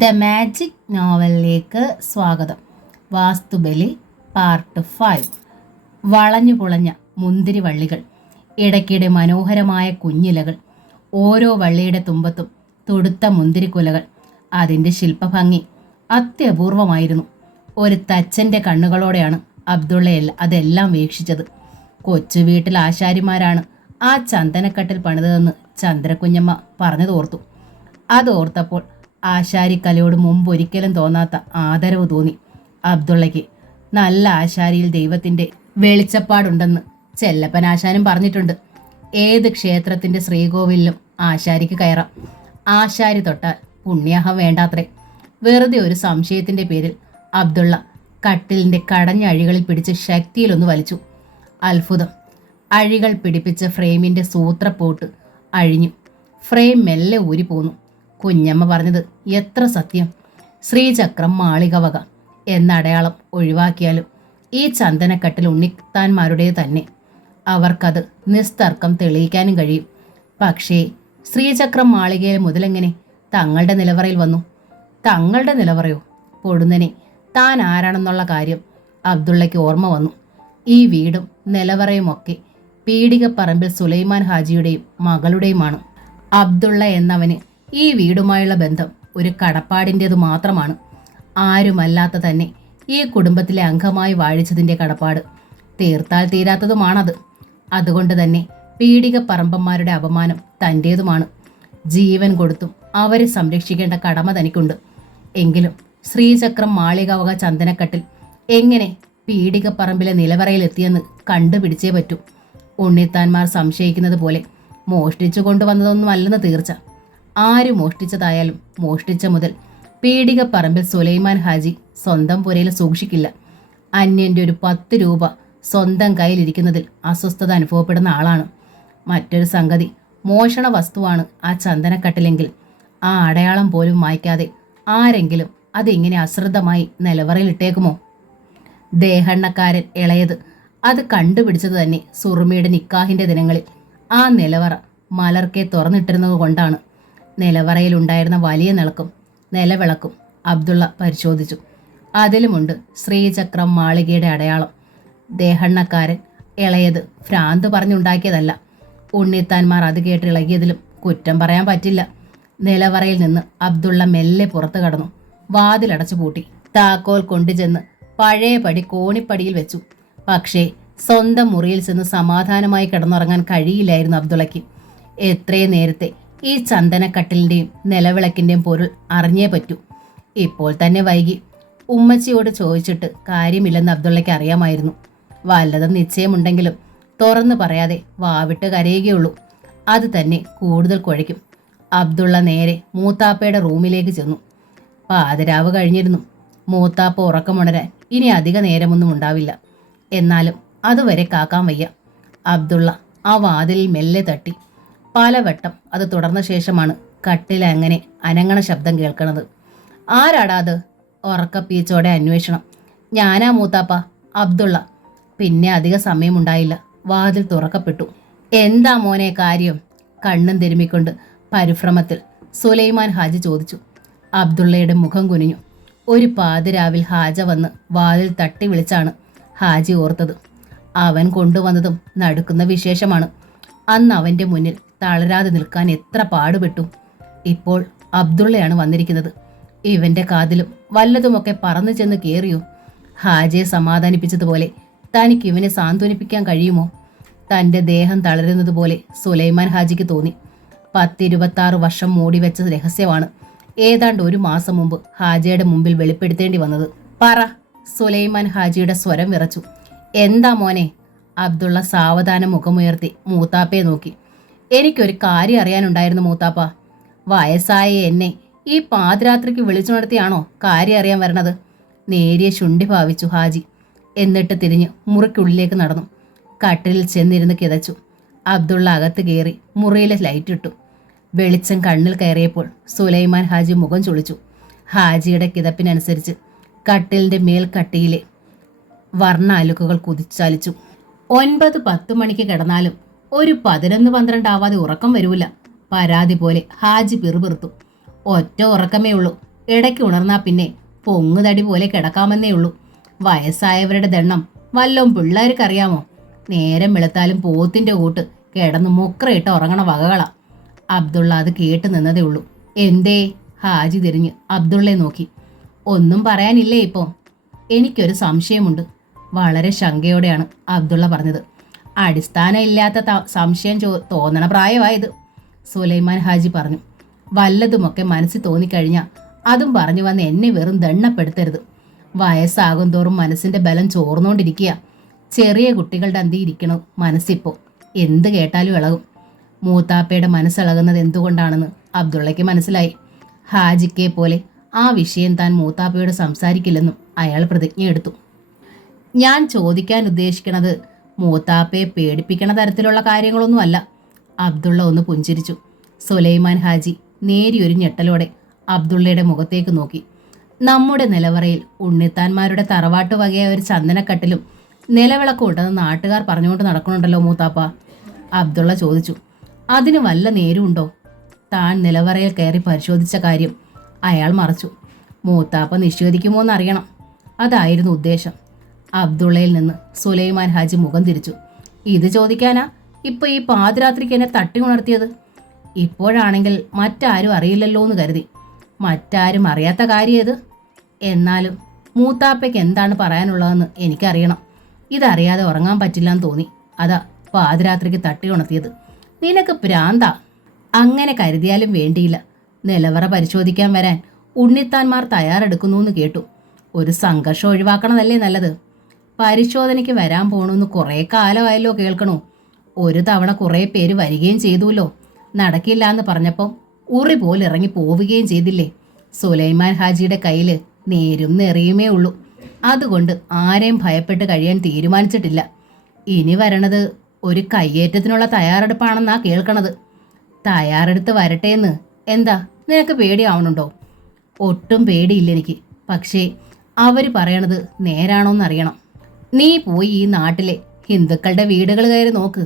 The magic നോവലിലേക്ക് സ്വാഗതം. വാസ്തുബലി part 5. വളഞ്ഞു പുളഞ്ഞ മുന്തിരി വള്ളികൾ, ഇടയ്ക്കിടെ മനോഹരമായ കുഞ്ഞിലകൾ, ഓരോ വള്ളിയുടെ തുമ്പത്തും തുടുത്ത മുന്തിരിക്കുലകൾ. അതിൻ്റെ ശില്പഭംഗി അത്യപൂർവമായിരുന്നു. ഒരു തച്ചൻ്റെ കണ്ണുകളോടെയാണ് അബ്ദുള്ള അതെല്ലാം വീക്ഷിച്ചത്. കൊച്ചു വീട്ടിൽ ആശാരിമാരാണ് ആ ചന്ദനക്കട്ടിൽ പണിതതെന്ന് ചന്ദ്രകുഞ്ഞമ്മ പറഞ്ഞു തോർത്തു. അതോർത്തപ്പോൾ ആശാരിക്കലയോട് മുമ്പൊരിക്കലും തോന്നാത്ത ആദരവ് തോന്നി അബ്ദുള്ളയ്ക്ക്. നല്ല ആശാരിയിൽ ദൈവത്തിൻ്റെ വെളിച്ചപ്പാടുണ്ടെന്ന് ചെല്ലപ്പനാശാനും പറഞ്ഞിട്ടുണ്ട്. ഏത് ക്ഷേത്രത്തിൻ്റെ ശ്രീകോവിലിലും ആശാരിക്ക് കയറാം. ആശാരി തൊട്ടാൽ പുണ്യാഹം വേണ്ടാത്രേ. വെറുതെ ഒരു സംശയത്തിൻ്റെ പേരിൽ അബ്ദുള്ള കട്ടിലിൻ്റെ കടഞ്ഞ അഴികളിൽ പിടിച്ച് ശക്തിയിലൊന്ന് വലിച്ചു. അത്ഭുതം! അഴികൾ പിടിപ്പിച്ച ഫ്രെയിമിൻ്റെ സൂത്രപ്പോട്ട് അഴിഞ്ഞു. ഫ്രെയിം മെല്ലെ ഊരിപ്പോന്നു. കുഞ്ഞമ്മ പറഞ്ഞത് എത്ര സത്യം! ശ്രീചക്രം മാളികവക എന്ന അടയാളം ഒഴിവാക്കിയാലും ഈ ചന്ദനക്കട്ടിൽ ഉണ്ണിത്താന്മാരുടെ തന്നെ. അവർക്കത് നിസ്തർക്കം തെളിയിക്കാനും കഴിയും. പക്ഷേ ശ്രീചക്രം മാളികയിൽ മുതലെങ്ങനെ തങ്ങളുടെ നിലവറയിൽ വന്നു? തങ്ങളുടെ നിലവറയോ? പൊടുന്നനെ താൻ ആരാണെന്നുള്ള കാര്യം അബ്ദുള്ളയ്ക്ക് ഓർമ്മ വന്നു. ഈ വീടും നിലവറയുമൊക്കെ പീടികപ്പറമ്പിൽ സുലൈമാൻ ഹാജിയുടെയും മകളുടെയുമാണ്. അബ്ദുള്ള എന്നവന് ഈ വീടുമായുള്ള ബന്ധം ഒരു കടപ്പാടിൻ്റേതു മാത്രമാണ്. ആരുമല്ലാത്ത തന്നെ ഈ കുടുംബത്തിലെ അംഗമായി വാഴിച്ചതിൻ്റെ കടപ്പാട് തീർത്താൽ തീരാത്തതുമാണത്. അതുകൊണ്ട് തന്നെ പീടികപ്പറമ്പന്മാരുടെ അപമാനം തൻ്റേതുമാണ്. ജീവൻ കൊടുത്തും അവരെ സംരക്ഷിക്കേണ്ട കടമ തനിക്കുണ്ട്. എങ്കിലും ശ്രീചക്രം മാളികവക ചന്ദനക്കട്ടിൽ എങ്ങനെ പീടികപ്പറമ്പിലെ നിലവറയിലെത്തിയെന്ന് കണ്ടുപിടിച്ചേ പറ്റൂ. ഉണ്ണിത്താന്മാർ സംശയിക്കുന്നത് പോലെ മോഷ്ടിച്ചു കൊണ്ടുവന്നതൊന്നുമല്ലെന്ന് തീർച്ച. ആര് മോഷ്ടിച്ചതായാലും മോഷ്ടിച്ച മുതൽ പീടികപ്പറമ്പിൽ സുലൈമാൻ ഹാജി സ്വന്തം പുരയിൽ സൂക്ഷിക്കില്ല. അന്യൻ്റെ ഒരു 10 രൂപ സ്വന്തം കയ്യിലിരിക്കുന്നതിൽ അസ്വസ്ഥത അനുഭവപ്പെടുന്ന ആളാണ്. മറ്റൊരു സംഗതി, മോഷണ വസ്തുവാണ് ആ ചന്ദനക്കട്ടിലെങ്കിൽ ആ അടയാളം പോലും മായ്ക്കാതെ ആരെങ്കിലും അതിങ്ങനെ അശ്രദ്ധമായി നിലവറയിലിട്ടേക്കുമോ? ദേഹണ്ണക്കാരൻ ഇളയത് അത് കണ്ടുപിടിച്ചത് തന്നെ സുറുമിയുടെ നിക്കാഹിൻ്റെ ദിനങ്ങളിൽ ആ നിലവറ മലർക്കെ തുറന്നിട്ടിരുന്നത് കൊണ്ടാണ്. നിലവറയിലുണ്ടായിരുന്ന വലിയ നിലവിളക്കും അബ്ദുള്ള പരിശോധിച്ചു. അതിലുമുണ്ട് ശ്രീചക്രം മാളികയുടെ അടയാളം. ദേഹണ്ണക്കാരൻ ഇളയത് ഭ്രാന്ത് പറഞ്ഞുണ്ടാക്കിയതല്ല. ഉണ്ണിത്താന്മാർ അത് കേട്ട് ഇളകിയതിലും കുറ്റം പറയാൻ പറ്റില്ല. നിലവറയിൽ നിന്ന് അബ്ദുള്ള മെല്ലെ പുറത്തു കടന്നു. വാതിലടച്ചു പൂട്ടി. താക്കോൽ കൊണ്ടുചെന്ന് പഴയപടി കോണിപ്പടിയിൽ വെച്ചു. പക്ഷേ സ്വന്തം മുറിയിൽ ചെന്ന് സമാധാനമായി കിടന്നുറങ്ങാൻ കഴിയില്ലായിരുന്നു അബ്ദുള്ളയ്ക്ക്. എത്രയും നേരത്തെ ഈ ചന്ദനക്കട്ടിലിൻ്റെയും നിലവിളക്കിൻ്റെയും പൊരുൾ അറിഞ്ഞേ പറ്റൂ. ഇപ്പോൾ തന്നെ വൈകി. ഉമ്മച്ചിയോട് ചോദിച്ചിട്ട് കാര്യമില്ലെന്ന് അബ്ദുള്ളയ്ക്ക് അറിയാമായിരുന്നു. വല്ലതും നിശ്ചയമുണ്ടെങ്കിലും തുറന്നു പറയാതെ വാവിട്ട് കരയുകയുള്ളൂ. അത് തന്നെ കൂടുതൽ കുഴയ്ക്കും. അബ്ദുള്ള നേരെ മൂത്താപ്പയുടെ റൂമിലേക്ക് ചെന്നു. പാതിരാവ് കഴിഞ്ഞിരുന്നു. മൂത്താപ്പ ഉറക്കമുണരാൻ ഇനി അധിക നേരമൊന്നും ഉണ്ടാവില്ല. എന്നാലും അതുവരെ കാക്കാൻ വയ്യ. അബ്ദുള്ള ആ വാതിലിൽ മെല്ലെ തട്ടി. പലവട്ടം അത് തുടർന്ന ശേഷമാണ് കട്ടിൽ അങ്ങനെ അനങ്ങണ ശബ്ദം കേൾക്കുന്നത്. ആരാടാ അത്? ഉറക്കപ്പീച്ചോടെ അന്വേഷണം. ഞാനാ മൂത്താപ്പ, അബ്ദുള്ള. പിന്നെ അധിക സമയമുണ്ടായില്ല. വാതിൽ തുറക്കപ്പെട്ടു. എന്താ മോനെ കാര്യം? കണ്ണും തിരുമ്മിക്കൊണ്ട് പരിഭ്രമത്തിൽ സുലൈമാൻ ഹാജി ചോദിച്ചു. അബ്ദുള്ളയുടെ മുഖം കുനിഞ്ഞു. ഒരു പാതിരാവിൽ ഹാജ വന്ന് വാതിൽ തട്ടി വിളിച്ചാണ് ഹാജി ഓർത്തത്. അവൻ കൊണ്ടുവന്നതും നടക്കുന്ന വിശേഷമാണ്. അന്ന് അവൻ്റെ മുന്നിൽ തളരാതെ നിൽക്കാൻ എത്ര പാടുപെട്ടു. ഇപ്പോൾ അബ്ദുള്ളയാണ് വന്നിരിക്കുന്നത്. ഇവൻ്റെ കാതിലും വല്ലതുമൊക്കെ പറന്നു ചെന്ന് കയറിയോ? ഹാജിയെ സമാധാനിപ്പിച്ചതുപോലെ തനിക്ക് ഇവനെ സാന്ത്വനിപ്പിക്കാൻ കഴിയുമോ? തൻ്റെ ദേഹം തളരുന്നത് പോലെ സുലൈമാൻ ഹാജിക്ക് തോന്നി. 10-26 വർഷം മൂടിവെച്ച രഹസ്യമാണ് ഏതാണ്ട് 1 മാസം മുമ്പ് ഹാജിയുടെ മുമ്പിൽ വെളിപ്പെടുത്തേണ്ടി വന്നത്. പറ! സുലൈമാൻ ഹാജിയുടെ സ്വരം വിറച്ചു. എന്താ മോനെ? അബ്ദുള്ള സാവധാനം മുഖമുയർത്തി മൂത്താപ്പയെ നോക്കി. എനിക്കൊരു കാര്യം അറിയാനുണ്ടായിരുന്നു മൂത്താപ്പ. വയസ്സായ എന്നെ ഈ പാതിരാത്രിക്ക് വിളിച്ചുണർത്തിയാണോ കാര്യം അറിയാൻ വരണത്? നേരിയ ശുണ്ഠി ഭാവിച്ചു ഹാജി. എന്നിട്ട് തിരിഞ്ഞ് മുറിക്കുള്ളിലേക്ക് നടന്നു. കട്ടിലിൽ ചെന്നിരുന്ന് കിതച്ചു. അബ്ദുള്ള അകത്ത് കയറി മുറിയിലെ ലൈറ്റിട്ടു. വെളിച്ചം കണ്ണിൽ കയറിയപ്പോൾ സുലൈമാൻ ഹാജി മുഖം ചുളിച്ചു. ഹാജിയുടെ കിതപ്പിനനുസരിച്ച് കട്ടിലിൻ്റെ മേൽക്കട്ടിയിലെ വർണ്ണ അലുക്കുകൾ കുതിച്ചലിച്ചു. 9-10 മണിക്ക് കിടന്നാലും ഒരു 11-12 ആവാതെ ഉറക്കം വരൂല. പരാതി പോലെ ഹാജി പിറുപിറുത്തു. ഒറ്റ ഉറക്കമേ ഉള്ളൂ. ഇടയ്ക്ക് ഉണർന്നാൽ പിന്നെ പൊങ്ങുതടി പോലെ കിടക്കാമെന്നേ ഉള്ളൂ. വയസ്സായവരുടെ ദണ്ണം വല്ലോം പിള്ളേർക്കറിയാമോ? നേരം വെളുത്താലും പോത്തിന്റെ കൂട്ട് കിടന്ന് മുക്രയിട്ട് ഉറങ്ങണ വകകളാ. അബ്ദുള്ള അത് കേട്ട് നിന്നതേ ഉള്ളൂ. എന്തേ? ഹാജി തിരിഞ്ഞ് അബ്ദുള്ളയെ നോക്കി. ഒന്നും പറയാനില്ലേ ഇപ്പോൾ? എനിക്കൊരു സംശയമുണ്ട്. വളരെ ശങ്കയോടെയാണ് അബ്ദുള്ള പറഞ്ഞത്. അടിസ്ഥാനമില്ലാത്ത സംശയം തോന്നണ പ്രായമായത്, സുലൈമാൻ ഹാജി പറഞ്ഞു. വല്ലതുമൊക്കെ മനസ്സിൽ തോന്നിക്കഴിഞ്ഞാൽ അതും പറഞ്ഞു വന്ന് എന്നെ വെറും ദണ്ണപ്പെടുത്തരുത്. വയസ്സാകും തോറും മനസ്സിന്റെ ബലം ചോർന്നുകൊണ്ടിരിക്കുക. ചെറിയ കുട്ടികളുടെ അന്തി ഇരിക്കണു മനസ്സിപ്പോൾ. എന്ത് കേട്ടാലും ഇളകും. മൂത്താപ്പയുടെ മനസ്സിളകുന്നത് എന്തുകൊണ്ടാണെന്ന് അബ്ദുള്ളയ്ക്ക് മനസ്സിലായി. ഹാജിക്കെ പോലെ ആ വിഷയം താൻ മൂത്താപ്പയോട് സംസാരിക്കില്ലെന്നും അയാൾ പ്രതിജ്ഞയെടുത്തു. ഞാൻ ചോദിക്കാൻ ഉദ്ദേശിക്കണത് മൂത്താപ്പയെ പേടിപ്പിക്കണ തരത്തിലുള്ള കാര്യങ്ങളൊന്നുമല്ല. അബ്ദുള്ള ഒന്ന് പുഞ്ചിരിച്ചു. സുലൈമാൻ ഹാജി നേരിയൊരു ഞെട്ടലോടെ അബ്ദുള്ളയുടെ മുഖത്തേക്ക് നോക്കി. നമ്മുടെ നിലവറയിൽ ഉണ്ണിത്താന്മാരുടെ തറവാട്ട് വകയായ ഒരു ചന്ദനക്കട്ടിലും നിലവിളക്കും ഉണ്ടെന്ന് നാട്ടുകാർ പറഞ്ഞുകൊണ്ട് നടക്കണുണ്ടല്ലോ മൂത്താപ്പ, അബ്ദുള്ള ചോദിച്ചു. അതിന് വല്ല നേരുണ്ടോ? താൻ നിലവറയിൽ കയറി പരിശോധിച്ച കാര്യം അയാൾ മറച്ചു. മൂത്താപ്പ നിഷേധിക്കുമോയെന്നറിയണം, അതായിരുന്നു ഉദ്ദേശം. അബ്ദുള്ളയിൽ നിന്ന് സുലൈമാൻ ഹാജി മുഖം തിരിച്ചു. ഇത് ചോദിക്കാനാ ഇപ്പൊ ഈ പാതിരാത്രിക്ക് എന്നെ തട്ടി ഉണർത്തിയത്? ഇപ്പോഴാണെങ്കിൽ മറ്റാരും അറിയില്ലല്ലോ എന്ന് കരുതി. മറ്റാരും അറിയാത്ത കാര്യം ഇത്. എന്നാലും മൂത്താപ്പയ്ക്ക് എന്താണ് പറയാനുള്ളതെന്ന് എനിക്കറിയണം. ഇതറിയാതെ ഉറങ്ങാൻ പറ്റില്ലെന്ന് തോന്നി. അതാ പാതിരാത്രിക്ക് തട്ടി ഉണർത്തിയത്. നിനക്ക് ഭ്രാന്താ. അങ്ങനെ കരുതിയാലും വേണ്ടിയില്ല. നിലവറ പരിശോധിക്കാൻ വരാൻ ഉണ്ണിത്താന്മാർ തയ്യാറെടുക്കുന്നു എന്ന് കേട്ടു. ഒരു സംഘർഷം ഒഴിവാക്കണതല്ലേ നല്ലത്. പരിശോധനയ്ക്ക് വരാൻ പോണെന്ന് കുറേ കാലമായല്ലോ കേൾക്കണു. ഒരു തവണ കുറേ പേര് വരികയും ചെയ്തുല്ലോ. നടക്കില്ല എന്ന് പറഞ്ഞപ്പം ഉറി പോലെ ഇറങ്ങി പോവുകയും ചെയ്തില്ലേ. സുലൈമാൻ ഹാജിയുടെ കയ്യിൽ നേരും നെറിയുമേ ഉള്ളൂ. അതുകൊണ്ട് ആരെയും ഭയപ്പെട്ട് കഴിയാൻ തീരുമാനിച്ചിട്ടില്ല. ഇനി വരണത് ഒരു കയ്യേറ്റത്തിനുള്ള തയ്യാറെടുപ്പാണെന്നാ കേൾക്കണത്. തയ്യാറെടുത്ത് വരട്ടെ എന്ന് എന്താ നിനക്ക് പേടിയാവണുണ്ടോ? ഒട്ടും പേടിയില്ല എനിക്ക്. പക്ഷേ അവർ പറയണത് നേരാണോന്നറിയണം. നീ പോയി ഈ നാട്ടിലെ ഹിന്ദുക്കളുടെ വീടുകൾ കയറി നോക്ക്.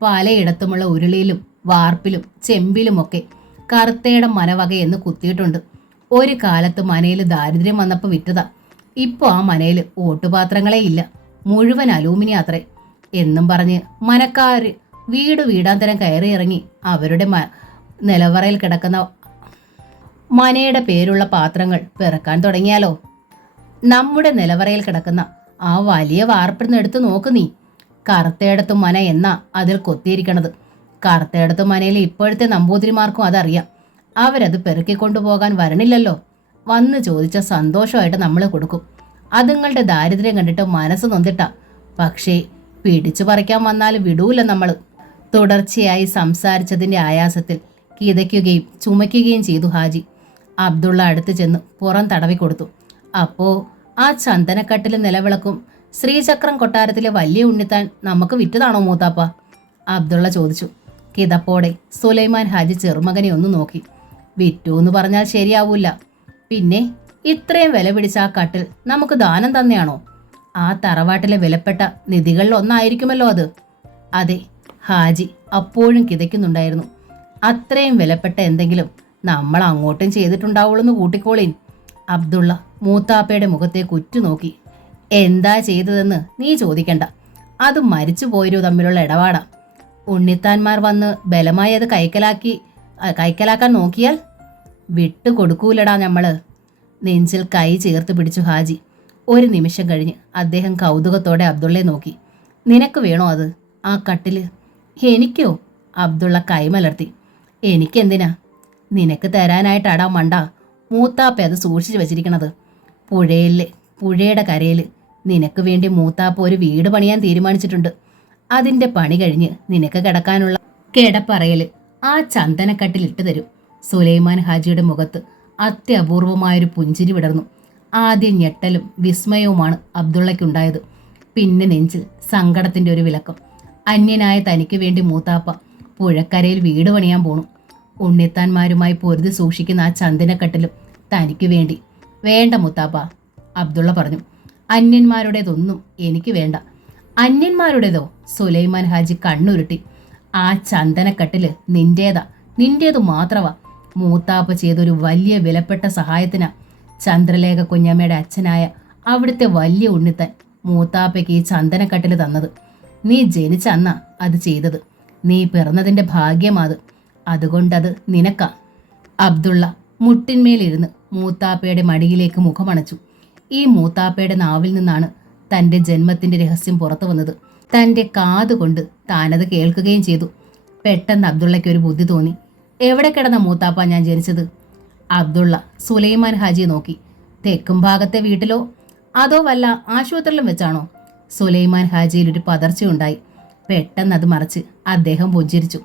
പലയിടത്തുമുള്ള ഉരുളിയിലും വാർപ്പിലും ചെമ്പിലുമൊക്കെ കറുത്തയുടെ മനവകയെന്ന് കുത്തിയിട്ടുണ്ട്. ഒരു കാലത്ത് മനയിൽ ദാരിദ്ര്യം വന്നപ്പോൾ വിറ്റതാ. ഇപ്പോൾ ആ മനയിൽ ഓട്ടുപാത്രങ്ങളേ ഇല്ല, മുഴുവൻ അലൂമിനിയം അത്രേ എന്നും പറഞ്ഞ് മനക്കാർ വീടാന്തരം കയറി ഇറങ്ങി അവരുടെ നിലവറയിൽ കിടക്കുന്ന മനയുടെ പേരുള്ള പാത്രങ്ങൾ പിറക്കാൻ തുടങ്ങിയാലോ? നമ്മുടെ നിലവറയിൽ കിടക്കുന്ന ആ വലിയ വാർപ്പിന്ന് എടുത്ത് നോക്ക് നീ. കറുത്തയിടത്തും മന എന്നാ അതിൽ കൊത്തിയിരിക്കണത്. കറുത്തയിടത്തും മനയിൽ ഇപ്പോഴത്തെ നമ്പൂതിരിമാർക്കും അതറിയാം. അവരത് പെറുക്കിക്കൊണ്ടുപോകാൻ വരണില്ലല്ലോ. വന്ന് ചോദിച്ച സന്തോഷമായിട്ട് നമ്മൾ കൊടുക്കും. അതുങ്ങളുടെ ദാരിദ്ര്യം കണ്ടിട്ട് മനസ്സ് നൊന്നിട്ടാ. പക്ഷേ പിടിച്ചു പറിക്കാൻ വന്നാലും വിടൂല നമ്മൾ. തുടർച്ചയായി സംസാരിച്ചതിൻ്റെ ആയാസത്തിൽ കിതയ്ക്കുകയും ചുമയ്ക്കുകയും ചെയ്തു ഹാജി. അബ്ദുള്ള അടുത്ത് ചെന്ന് പുറം തടവിക്കൊടുത്തു. അപ്പോൾ ആ ചന്ദനക്കട്ടിലെ നിലവിളക്കും ശ്രീചക്രം കൊട്ടാരത്തിലെ വലിയ ഉണ്ണിത്താൻ നമുക്ക് വിറ്റതാണോ മൂത്താപ്പ? അബ്ദുള്ള ചോദിച്ചു. കിതപ്പോടെ സുലൈമാൻ ഹാജി ചെറുമകനെ ഒന്ന് നോക്കി. വിറ്റു എന്ന് പറഞ്ഞാൽ ശരിയാവൂല. പിന്നെ ഇത്രയും വില പിടിച്ച ആ കട്ടിൽ നമുക്ക് ദാനം തന്നെയാണോ? ആ തറവാട്ടിലെ വിലപ്പെട്ട നിധികളിൽ ഒന്നായിരിക്കുമല്ലോ അത്. അതെ, ഹാജി അപ്പോഴും കിതയ്ക്കുന്നുണ്ടായിരുന്നു. അത്രയും വിലപ്പെട്ട എന്തെങ്കിലും നമ്മൾ അങ്ങോട്ടും ചെയ്തിട്ടുണ്ടാവുള്ളൂ കൂട്ടിക്കോളീൻ. അബ്ദുള്ള മൂത്താപ്പയുടെ മുഖത്തേക്ക് ഉറ്റുനോക്കി. എന്താ ചെയ്തതെന്ന് നീ ചോദിക്കണ്ട. അത് മരിച്ചു പോയൊരു തമ്മിലുള്ള ഇടപാടാ. ഉണ്ണിത്താന്മാർ വന്ന് ബലമായി അത് കൈക്കലാക്കാൻ നോക്കിയാൽ വിട്ടുകൊടുക്കൂലടാ നമ്മള്. നെഞ്ചിൽ കൈ ചേർത്ത് പിടിച്ചു ഹാജി. ഒരു നിമിഷം കഴിഞ്ഞ് അദ്ദേഹം കൗതുകത്തോടെ അബ്ദുള്ളയെ നോക്കി. നിനക്ക് വേണോ അത്, ആ കട്ടില്? എനിക്കോ? അബ്ദുള്ള കൈമലർത്തി. എനിക്കെന്തിനാ? നിനക്ക് തരാനായിട്ടാടാ മണ്ട മൂത്താപ്പ അത് സൂക്ഷിച്ചു വെച്ചിരിക്കണത്. പുഴയുടെ കരയിൽ നിനക്ക് വേണ്ടി മൂത്താപ്പ ഒരു വീട് പണിയാൻ തീരുമാനിച്ചിട്ടുണ്ട്. അതിൻ്റെ പണി കഴിഞ്ഞ് നിനക്ക് കിടക്കാനുള്ള കിടപ്പറയിൽ ആ ചന്ദനക്കട്ടിലിട്ട് തരും. സുലൈമാൻ ഹാജിയുടെ മുഖത്ത് അത്യപൂർവമായൊരു പുഞ്ചിരി വിടർന്നു. ആദ്യം ഞെട്ടലും വിസ്മയവുമാണ് അബ്ദുള്ളയ്ക്കുണ്ടായത്. പിന്നെ നെഞ്ചിൽ സങ്കടത്തിൻ്റെ ഒരു വിലക്കം. അന്യനായ തനിക്ക് വേണ്ടി മൂത്താപ്പ പുഴക്കരയിൽ വീട് പണിയാൻ പോണു. ഉണ്ണിത്താന്മാരുമായി പൊരുതി സൂക്ഷിക്കുന്ന ആ ചന്ദനക്കട്ടിലും തനിക്ക് വേണ്ടി. വേണ്ട മുത്താപ്പ, അബ്ദുള്ള പറഞ്ഞു. അന്യന്മാരുടേതൊന്നും എനിക്ക് വേണ്ട. അന്യന്മാരുടേതോ? സുലൈമാൻ ഹാജി കണ്ണുരുട്ടി. ആ ചന്ദനക്കട്ടില് നിന്റേതു മാത്രമാ. മൂത്താപ്പ ചെയ്തൊരു വലിയ വിലപ്പെട്ട സഹായത്തിനാ ചന്ദ്രലേഖ കുഞ്ഞമ്മയുടെ അച്ഛനായ അവിടുത്തെ വലിയ ഉണ്ണിത്താൻ മൂത്താപ്പയ്ക്ക് ഈ ചന്ദനക്കട്ടിൽ തന്നത്. നീ ജനിച്ച അന്നാ അത് ചെയ്തത്. നീ പിറന്നതിൻ്റെ ഭാഗ്യമാത്. അതുകൊണ്ടത് നിനക്കാ. അബ്ദുള്ള മുട്ടിന്മേലിരുന്ന് മൂത്താപ്പയുടെ മടിയിലേക്ക് മുഖമണച്ചു. ഈ മൂത്താപ്പയുടെ നാവിൽ നിന്നാണ് തൻ്റെ ജന്മത്തിൻ്റെ രഹസ്യം പുറത്തു വന്നത്. തൻ്റെ കാതുകൊണ്ട് താനത് കേൾക്കുകയും ചെയ്തു. പെട്ടെന്ന് അബ്ദുള്ളയ്ക്ക് ഒരു ബുദ്ധി തോന്നി. എവിടെ കിടന്ന മൂത്താപ്പ ഞാൻ ജനിച്ചത്? അബ്ദുള്ള സുലൈമാൻ ഹാജിയെ നോക്കി. തെക്കും ഭാഗത്തെ വീട്ടിലോ അതോ വല്ല ആശുപത്രിയിലും വെച്ചാണോ? സുലൈമാൻ ഹാജിയിൽ ഒരു പതർച്ചയുണ്ടായി. പെട്ടെന്ന് അത് മറച്ച് അദ്ദേഹം പുഞ്ചിരിച്ചു.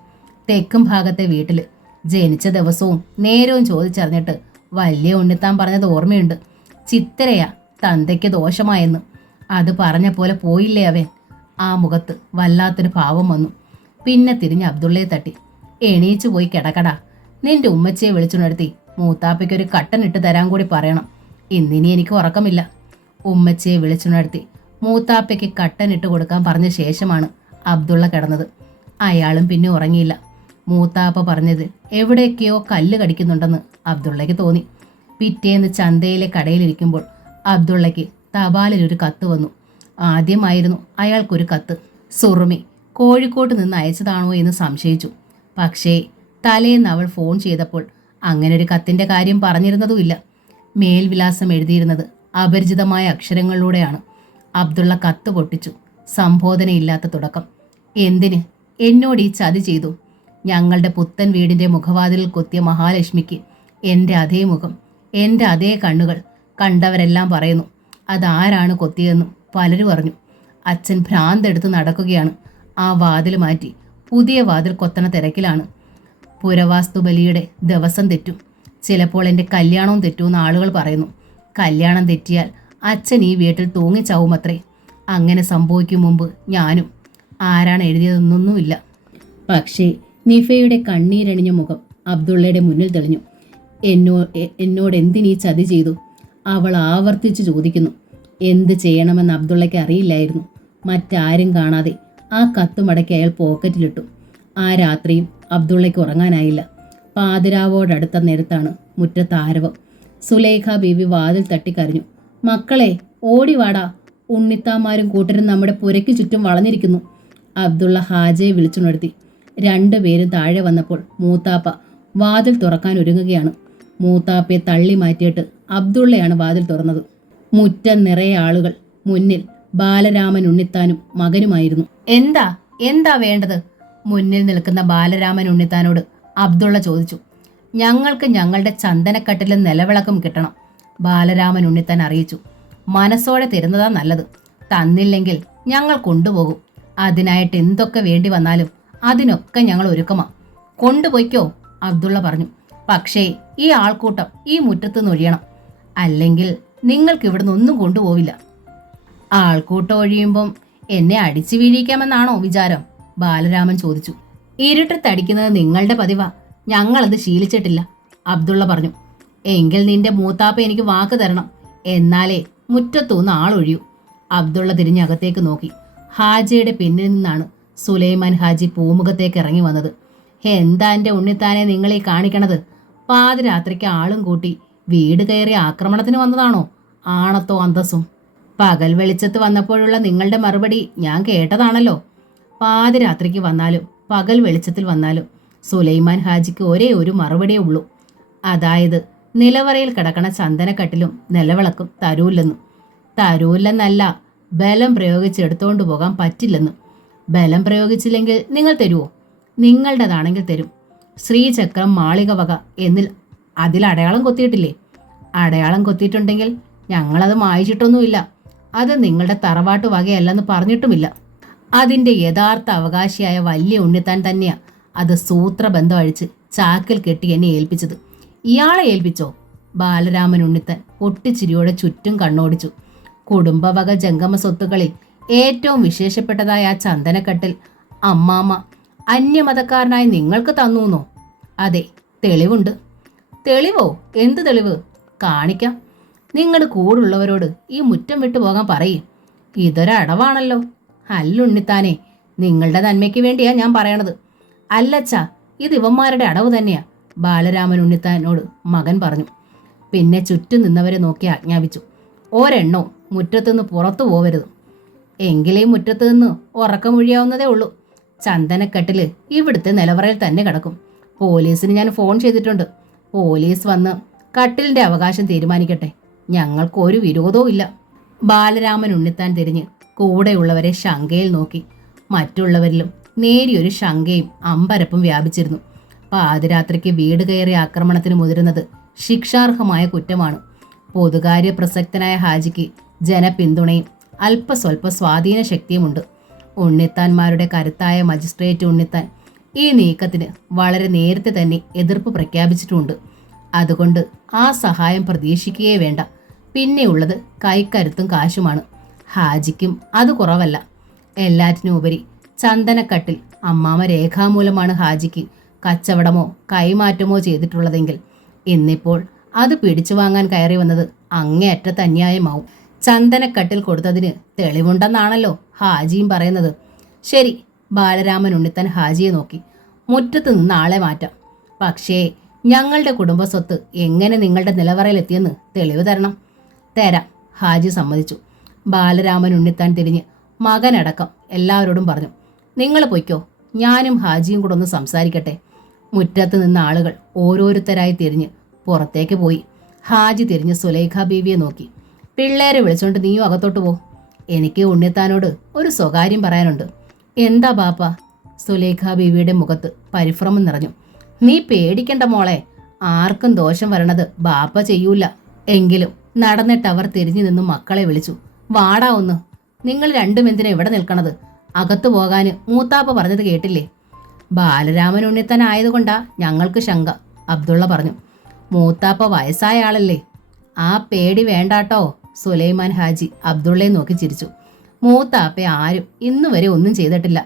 തെക്കും ഭാഗത്തെ വീട്ടിൽ ജനിച്ച ദിവസവും നേരവും ചോദിച്ചറിഞ്ഞിട്ട് വലിയ ഉണ്ണിത്താൻ പറഞ്ഞത് ഓർമ്മയുണ്ട്. ചിത്തരയാ തന്തയ്ക്ക് ദോഷമായെന്ന്. അത് പറഞ്ഞ പോലെ പോയില്ലേ അവൻ. ആ മുഖത്ത് വല്ലാത്തൊരു ഭാവം വന്നു. പിന്നെ തിരിഞ്ഞ് അബ്ദുള്ളയെ തട്ടി. എണീച്ചു പോയി കിടക്കടാ. നിന്റെ ഉമ്മച്ചിയെ വിളിച്ചുണർത്തി മൂത്താപ്പയ്ക്കൊരു കട്ടനിട്ട് തരാൻ കൂടി പറയണം. ഇന്നിനി എനിക്ക് ഉറക്കമില്ല. ഉമ്മച്ചിയെ വിളിച്ചുണർത്തി മൂത്താപ്പയ്ക്ക് കട്ടനിട്ട് കൊടുക്കാൻ പറഞ്ഞ ശേഷമാണ് അബ്ദുള്ള കിടന്നത്. അയാളും പിന്നെ ഉറങ്ങിയില്ല. മൂത്താപ്പ പറഞ്ഞത് എവിടെയൊക്കെയോ കല്ല് കടിക്കുന്നുണ്ടെന്ന് അബ്ദുള്ളയ്ക്ക് തോന്നി. പിറ്റേന്ന് ചന്തയിലെ കടയിലിരിക്കുമ്പോൾ അബ്ദുള്ളയ്ക്ക് തപാലിലൊരു കത്ത് വന്നു. ആദ്യമായിരുന്നു അയാൾക്കൊരു കത്ത്. സുറുമി കോഴിക്കോട്ട് നിന്ന് അയച്ചതാണോ എന്ന് സംശയിച്ചു. പക്ഷേ തലേന്ന് അവൾ ഫോൺ ചെയ്തപ്പോൾ അങ്ങനൊരു കത്തിൻ്റെ കാര്യം പറഞ്ഞിരുന്നതുമില്ല. മേൽവിലാസം എഴുതിയിരുന്നത് അപരിചിതമായ അക്ഷരങ്ങളിലൂടെയാണ്. അബ്ദുള്ള കത്ത് പൊട്ടിച്ചു. സംബോധനയില്ലാത്ത തുടക്കം. എന്തിന് എന്നോട് ഈ ചതി ചെയ്തു? ഞങ്ങളുടെ പുത്തൻ വീടിൻ്റെ മുഖവാതിലിൽ കൊത്തിയ മഹാലക്ഷ്മിക്ക് എൻ്റെ അതേ മുഖം, എൻ്റെ അതേ കണ്ണുകൾ. കണ്ടവരെല്ലാം പറയുന്നു അതാരാണ് കൊത്തിയതെന്നും പലരും പറഞ്ഞു. അച്ഛൻ ഭ്രാന്തെടുത്ത് നടക്കുകയാണ്. ആ വാതിൽ മാറ്റി പുതിയ വാതിൽ കൊത്തണ തിരക്കിലാണ്. പുരവാസ്തു ബലിയുടെ ദിവസം തെറ്റും. ചിലപ്പോൾ എൻ്റെ കല്യാണവും തെറ്റുമെന്ന് ആളുകൾ പറയുന്നു. കല്യാണം തെറ്റിയാൽ അച്ഛൻ ഈ വീട്ടിൽ തൂങ്ങിച്ചാവുമത്രേ. അങ്ങനെ സംഭവിക്കും മുമ്പ് ഞാനും. ആരാണ് എഴുതിയതെന്നൊന്നുമില്ല. പക്ഷേ നിഫയുടെ കണ്ണീരണിഞ്ഞ മുഖം അബ്ദുള്ളയുടെ മുന്നിൽ തെളിഞ്ഞു. എന്നോട് എന്തിനീ ചതി ചെയ്തു? അവൾ ആവർത്തിച്ച് ചോദിക്കുന്നു. എന്ത് ചെയ്യണമെന്ന് അബ്ദുള്ളയ്ക്ക് അറിയില്ലായിരുന്നു. മറ്റാരും കാണാതെ ആ കത്ത് മടക്കി അയാൾ പോക്കറ്റിലിട്ടു. ആ രാത്രിയും അബ്ദുള്ളയ്ക്ക് ഉറങ്ങാനായില്ല. പാതിരാവോടടുത്ത നേരത്താണ് മുറ്റത്ത് ആരവം. സുലൈഖ ബീവി വാതിൽ തട്ടിക്കരഞ്ഞു. മക്കളെ ഓടിവാടാ, ഉണ്ണിത്താമാരും കൂട്ടരും നമ്മുടെ പുരയ്ക്ക് ചുറ്റും വളഞ്ഞിരിക്കുന്നു. അബ്ദുള്ള ഹാജയെ വിളിച്ചുണർത്തി. രണ്ടുപേരും താഴെ വന്നപ്പോൾ മൂത്താപ്പ വാതിൽ തുറക്കാൻ ഒരുങ്ങുകയാണ്. മൂത്താപ്പയെ തള്ളി മാറ്റിയിട്ട് അബ്ദുള്ളയാണ് വാതിൽ തുറന്നത്. മുറ്റം നിറയെ ആളുകൾ. മുന്നിൽ ബാലരാമൻ ഉണ്ണിത്താനും മകനുമായിരുന്നു. എന്താ വേണ്ടത്? മുന്നിൽ നിൽക്കുന്ന ബാലരാമൻ ഉണ്ണിത്താനോട് അബ്ദുള്ള ചോദിച്ചു. ഞങ്ങൾക്ക് ഞങ്ങളുടെ ചന്ദനക്കട്ടിലും നിലവിളക്കും കിട്ടണം, ബാലരാമൻ ഉണ്ണിത്താൻ അറിയിച്ചു. മനസ്സോടെ തരുന്നതാ നല്ലത്. തന്നില്ലെങ്കിൽ ഞങ്ങൾ കൊണ്ടുപോകും. അതിനായിട്ട് എന്തൊക്കെ വേണ്ടി വന്നാലും അതിനൊക്കെ ഞങ്ങൾ ഒരുക്കമാ. കൊണ്ടുപോയിക്കോ, അബ്ദുള്ള പറഞ്ഞു. പക്ഷേ ഈ ആൾക്കൂട്ടം ഈ മുറ്റത്ത് നൊഴിയണം, അല്ലെങ്കിൽ നിങ്ങൾക്ക് ഇവിടുന്ന് ഒന്നും കൊണ്ടുപോവില്ല. ആൾക്കൂട്ടം ഒഴിയുമ്പം എന്നെ അടിച്ചു വീഴിക്കാമെന്നാണോ വിചാരം? ബാലരാമൻ ചോദിച്ചു. ഇരുട്ടത്തടിക്കുന്നത് നിങ്ങളുടെ പതിവാ, ഞങ്ങളത് ശീലിച്ചിട്ടില്ല, അബ്ദുള്ള പറഞ്ഞു. എങ്കിൽ നിന്റെ മൂത്താപ്പ എനിക്ക് വാക്ക് തരണം, എന്നാലേ മുറ്റത്തൂന്ന് ആളൊഴിയൂ. അബ്ദുള്ള തിരിഞ്ഞകത്തേക്ക് നോക്കി. ഹാജിയുടെ പിന്നിൽ നിന്നാണ് സുലൈമാൻ ഹാജി പൂമുഖത്തേക്ക് ഇറങ്ങി വന്നത്. എന്താ എൻ്റെ ഉണ്ണിത്താനെ നിങ്ങളീ കാണിക്കണത്? പാതിരാത്രിക്ക് ആളും കൂട്ടി വീട് കയറി ആക്രമണത്തിന് വന്നതാണോ? ആണത്തോ അന്തസ്സും. പകൽ വെളിച്ചത്ത് വന്നപ്പോഴുള്ള നിങ്ങളുടെ മറുപടി ഞാൻ കേട്ടതാണല്ലോ. പാതിരാത്രിക്ക് വന്നാലും പകൽ വെളിച്ചത്തിൽ വന്നാലും സുലൈമാൻ ഹാജിക്ക് ഒരേ ഒരു മറുപടിയേ ഉള്ളൂ. അതായത് നിലവറയിൽ കിടക്കണ ചന്ദനക്കട്ടിലും നിലവിളക്കും തരൂല്ലെന്നും. തരൂല്ലെന്നല്ല, ബലം പ്രയോഗിച്ച് എടുത്തുകൊണ്ട് പോകാൻ പറ്റില്ലെന്നും. ബലം പ്രയോഗിച്ചില്ലെങ്കിൽ നിങ്ങൾ തരുമോ? നിങ്ങളുടേതാണെങ്കിൽ തരും. ശ്രീചക്രം മാളിക വക എന്നിൽ അതിൽ അടയാളം കൊത്തിയിട്ടില്ലേ? അടയാളം കൊത്തിയിട്ടുണ്ടെങ്കിൽ ഞങ്ങളത് മായിച്ചിട്ടൊന്നുമില്ല. അത് നിങ്ങളുടെ തറവാട്ട് വകയല്ലെന്ന് പറഞ്ഞിട്ടുമില്ല. അതിൻ്റെ യഥാർത്ഥ അവകാശിയായ വലിയ ഉണ്ണിത്താൻ തന്നെയാ അത് സൂത്രബന്ധം അഴിച്ച് ചാക്കിൽ കെട്ടി എന്നെ ഏൽപ്പിച്ചത്. ഇയാളെ ഏൽപ്പിച്ചോ? ബാലരാമൻ ഉണ്ണിത്താൻ പൊട്ടിച്ചിരിയോടെ ചുറ്റും കണ്ണോടിച്ചു. കുടുംബവക ജംഗമ സ്വത്തുക്കളിൽ ഏറ്റവും വിശേഷപ്പെട്ടതായ ആ ചന്ദനക്കട്ടിൽ അമ്മാമ്മ അന്യമതക്കാരനായി നിങ്ങൾക്ക് തന്നൂന്നോ? അതെ, തെളിവുണ്ട്. തെളിവോ? എന്ത് തെളിവ്? കാണിക്കാം. നിങ്ങളുടെ കൂടുള്ളവരോട് ഈ മുറ്റം വിട്ടു പോകാൻ പറയും. ഇതൊരടവാണല്ലോ. അല്ലുണ്ണിത്താനെ, നിങ്ങളുടെ നന്മയ്ക്ക് വേണ്ടിയാ ഞാൻ പറയണത്. അല്ലച്ചാ, ഇത് ഇവന്മാരുടെ അടവ് തന്നെയാ, ബാലരാമൻ ഉണ്ണിത്താനോട് മകൻ പറഞ്ഞു. പിന്നെ ചുറ്റും നിന്നവരെ നോക്കി ആജ്ഞാപിച്ചു, ഒരെണ്ണവും മുറ്റത്തുനിന്ന് പുറത്തു പോവരുത്. എങ്കിലേ മുറ്റത്തു നിന്ന് ഉറക്കമൊഴിയാവുന്നതേ ഉള്ളൂ. ചന്ദനക്കട്ടില് ഇവിടുത്തെ നിലവറയിൽ തന്നെ കിടക്കും. പോലീസിന് ഞാൻ ഫോൺ ചെയ്തിട്ടുണ്ട്. പോലീസ് വന്ന് കട്ടിലിന്റെ അവകാശം തീരുമാനിക്കട്ടെ. ഞങ്ങൾക്കൊരു വിരോധവും ഇല്ല. ബാലരാമൻ ഉണ്ണിത്താൻ തിരിഞ്ഞ് കൂടെയുള്ളവരെ ശങ്കയിൽ നോക്കി. മറ്റുള്ളവരിലും നേരിയൊരു ശങ്കയും അമ്പരപ്പും വ്യാപിച്ചിരുന്നു. പാതിരാത്രിക്ക് വീട് കയറി ആക്രമണത്തിന് മുതിരുന്നത് ശിക്ഷാർഹമായ കുറ്റമാണ്. പൊതുകാര്യ പ്രസക്തനായ ഹാജിക്ക് ജനപിന്തുണയും അല്പസ്വല്പ സ്വാധീന ശക്തിയുമുണ്ട്. ഉണ്ണിത്താന്മാരുടെ കരുത്തായ മജിസ്ട്രേറ്റ് ഉണ്ണിത്താൻ ഈ നീക്കത്തിന് വളരെ നേരത്തെ തന്നെ എതിർപ്പ് പ്രഖ്യാപിച്ചിട്ടുമുണ്ട്. അതുകൊണ്ട് ആ സഹായം പ്രതീക്ഷിക്കുകയേ വേണ്ട. പിന്നെയുള്ളത് കൈക്കരുത്തും കാശുമാണ്. ഹാജിക്കും അത് കുറവല്ല. എല്ലാറ്റിനും ഉപരി ചന്ദനക്കട്ടിൽ അമ്മാമ രേഖാമൂലമാണ് ഹാജിക്ക് കച്ചവടമോ കൈമാറ്റമോ ചെയ്തിട്ടുള്ളതെങ്കിൽ ഇന്നിപ്പോൾ അത് പിടിച്ചു വാങ്ങാൻ കയറി വന്നത് അങ്ങേയറ്റത്തെ അന്യായമാവും. ചന്ദനക്കട്ടിൽ കൊടുത്തതിന് തെളിവുണ്ടെന്നാണല്ലോ ഹാജിയും പറയുന്നത്. ശരി, ബാലരാമൻ ഉണ്ണിത്താൻ ഹാജിയെ നോക്കി. മുറ്റത്ത് നിന്ന് ആളെ മാറ്റാം. പക്ഷേ ഞങ്ങളുടെ കുടുംബസ്വത്ത് എങ്ങനെ നിങ്ങളുടെ നിലവറയിലെത്തിയെന്ന് തെളിവ് തരണം. തരാം, ഹാജി സമ്മതിച്ചു. ബാലരാമൻ ഉണ്ണിത്താൻ തിരിഞ്ഞ് മകനടക്കം എല്ലാവരോടും പറഞ്ഞു, നിങ്ങൾ പൊയ്ക്കോ, ഞാനും ഹാജിയും കൂടെ ഒന്ന് സംസാരിക്കട്ടെ. മുറ്റത്ത് നിന്ന ആളുകൾ ഓരോരുത്തരായി തിരിഞ്ഞ് പുറത്തേക്ക് പോയി. ഹാജി തിരിഞ്ഞ് സുലൈഖ ബീവിയെ നോക്കി. പിള്ളേരെ വിളിച്ചോണ്ട് നീയും അകത്തോട്ട് പോ. എനിക്ക് ഉണ്ണിത്താനോട് ഒരു സ്വകാര്യം പറയാനുണ്ട്. എന്താ ബാപ്പ? സുലൈഖ ബീവിയുടെ മുഖത്ത് പരിഭ്രമം നിറഞ്ഞു. നീ പേടിക്കണ്ട മോളെ, ആർക്കും ദോഷം വരണത് ബാപ്പ ചെയ്യൂല. എങ്കിലും നടന്നിട്ട് അവർ തിരിഞ്ഞു നിന്നും മക്കളെ വിളിച്ചു. വാടാ ഒന്ന്. നിങ്ങൾ രണ്ടും എന്തിനാ ഇവിടെ നിൽക്കണത്? അകത്തു പോകാന് മൂത്താപ്പ പറഞ്ഞത് കേട്ടില്ലേ? ബാലരാമൻ ഉണ്ണിത്താൻ ആയതുകൊണ്ടാ ഞങ്ങൾക്ക് ശങ്ക, അബ്ദുള്ള പറഞ്ഞു. മൂത്താപ്പ വയസ്സായ ആളല്ലേ. ആ പേടി വേണ്ടാട്ടോ. സുലൈമാൻ ഹാജി അബ്ദുള്ളയെ നോക്കി ചിരിച്ചു. മൂത്താപ്പയെ ആരും ഇന്നുവരെ ഒന്നും ചെയ്തിട്ടില്ല.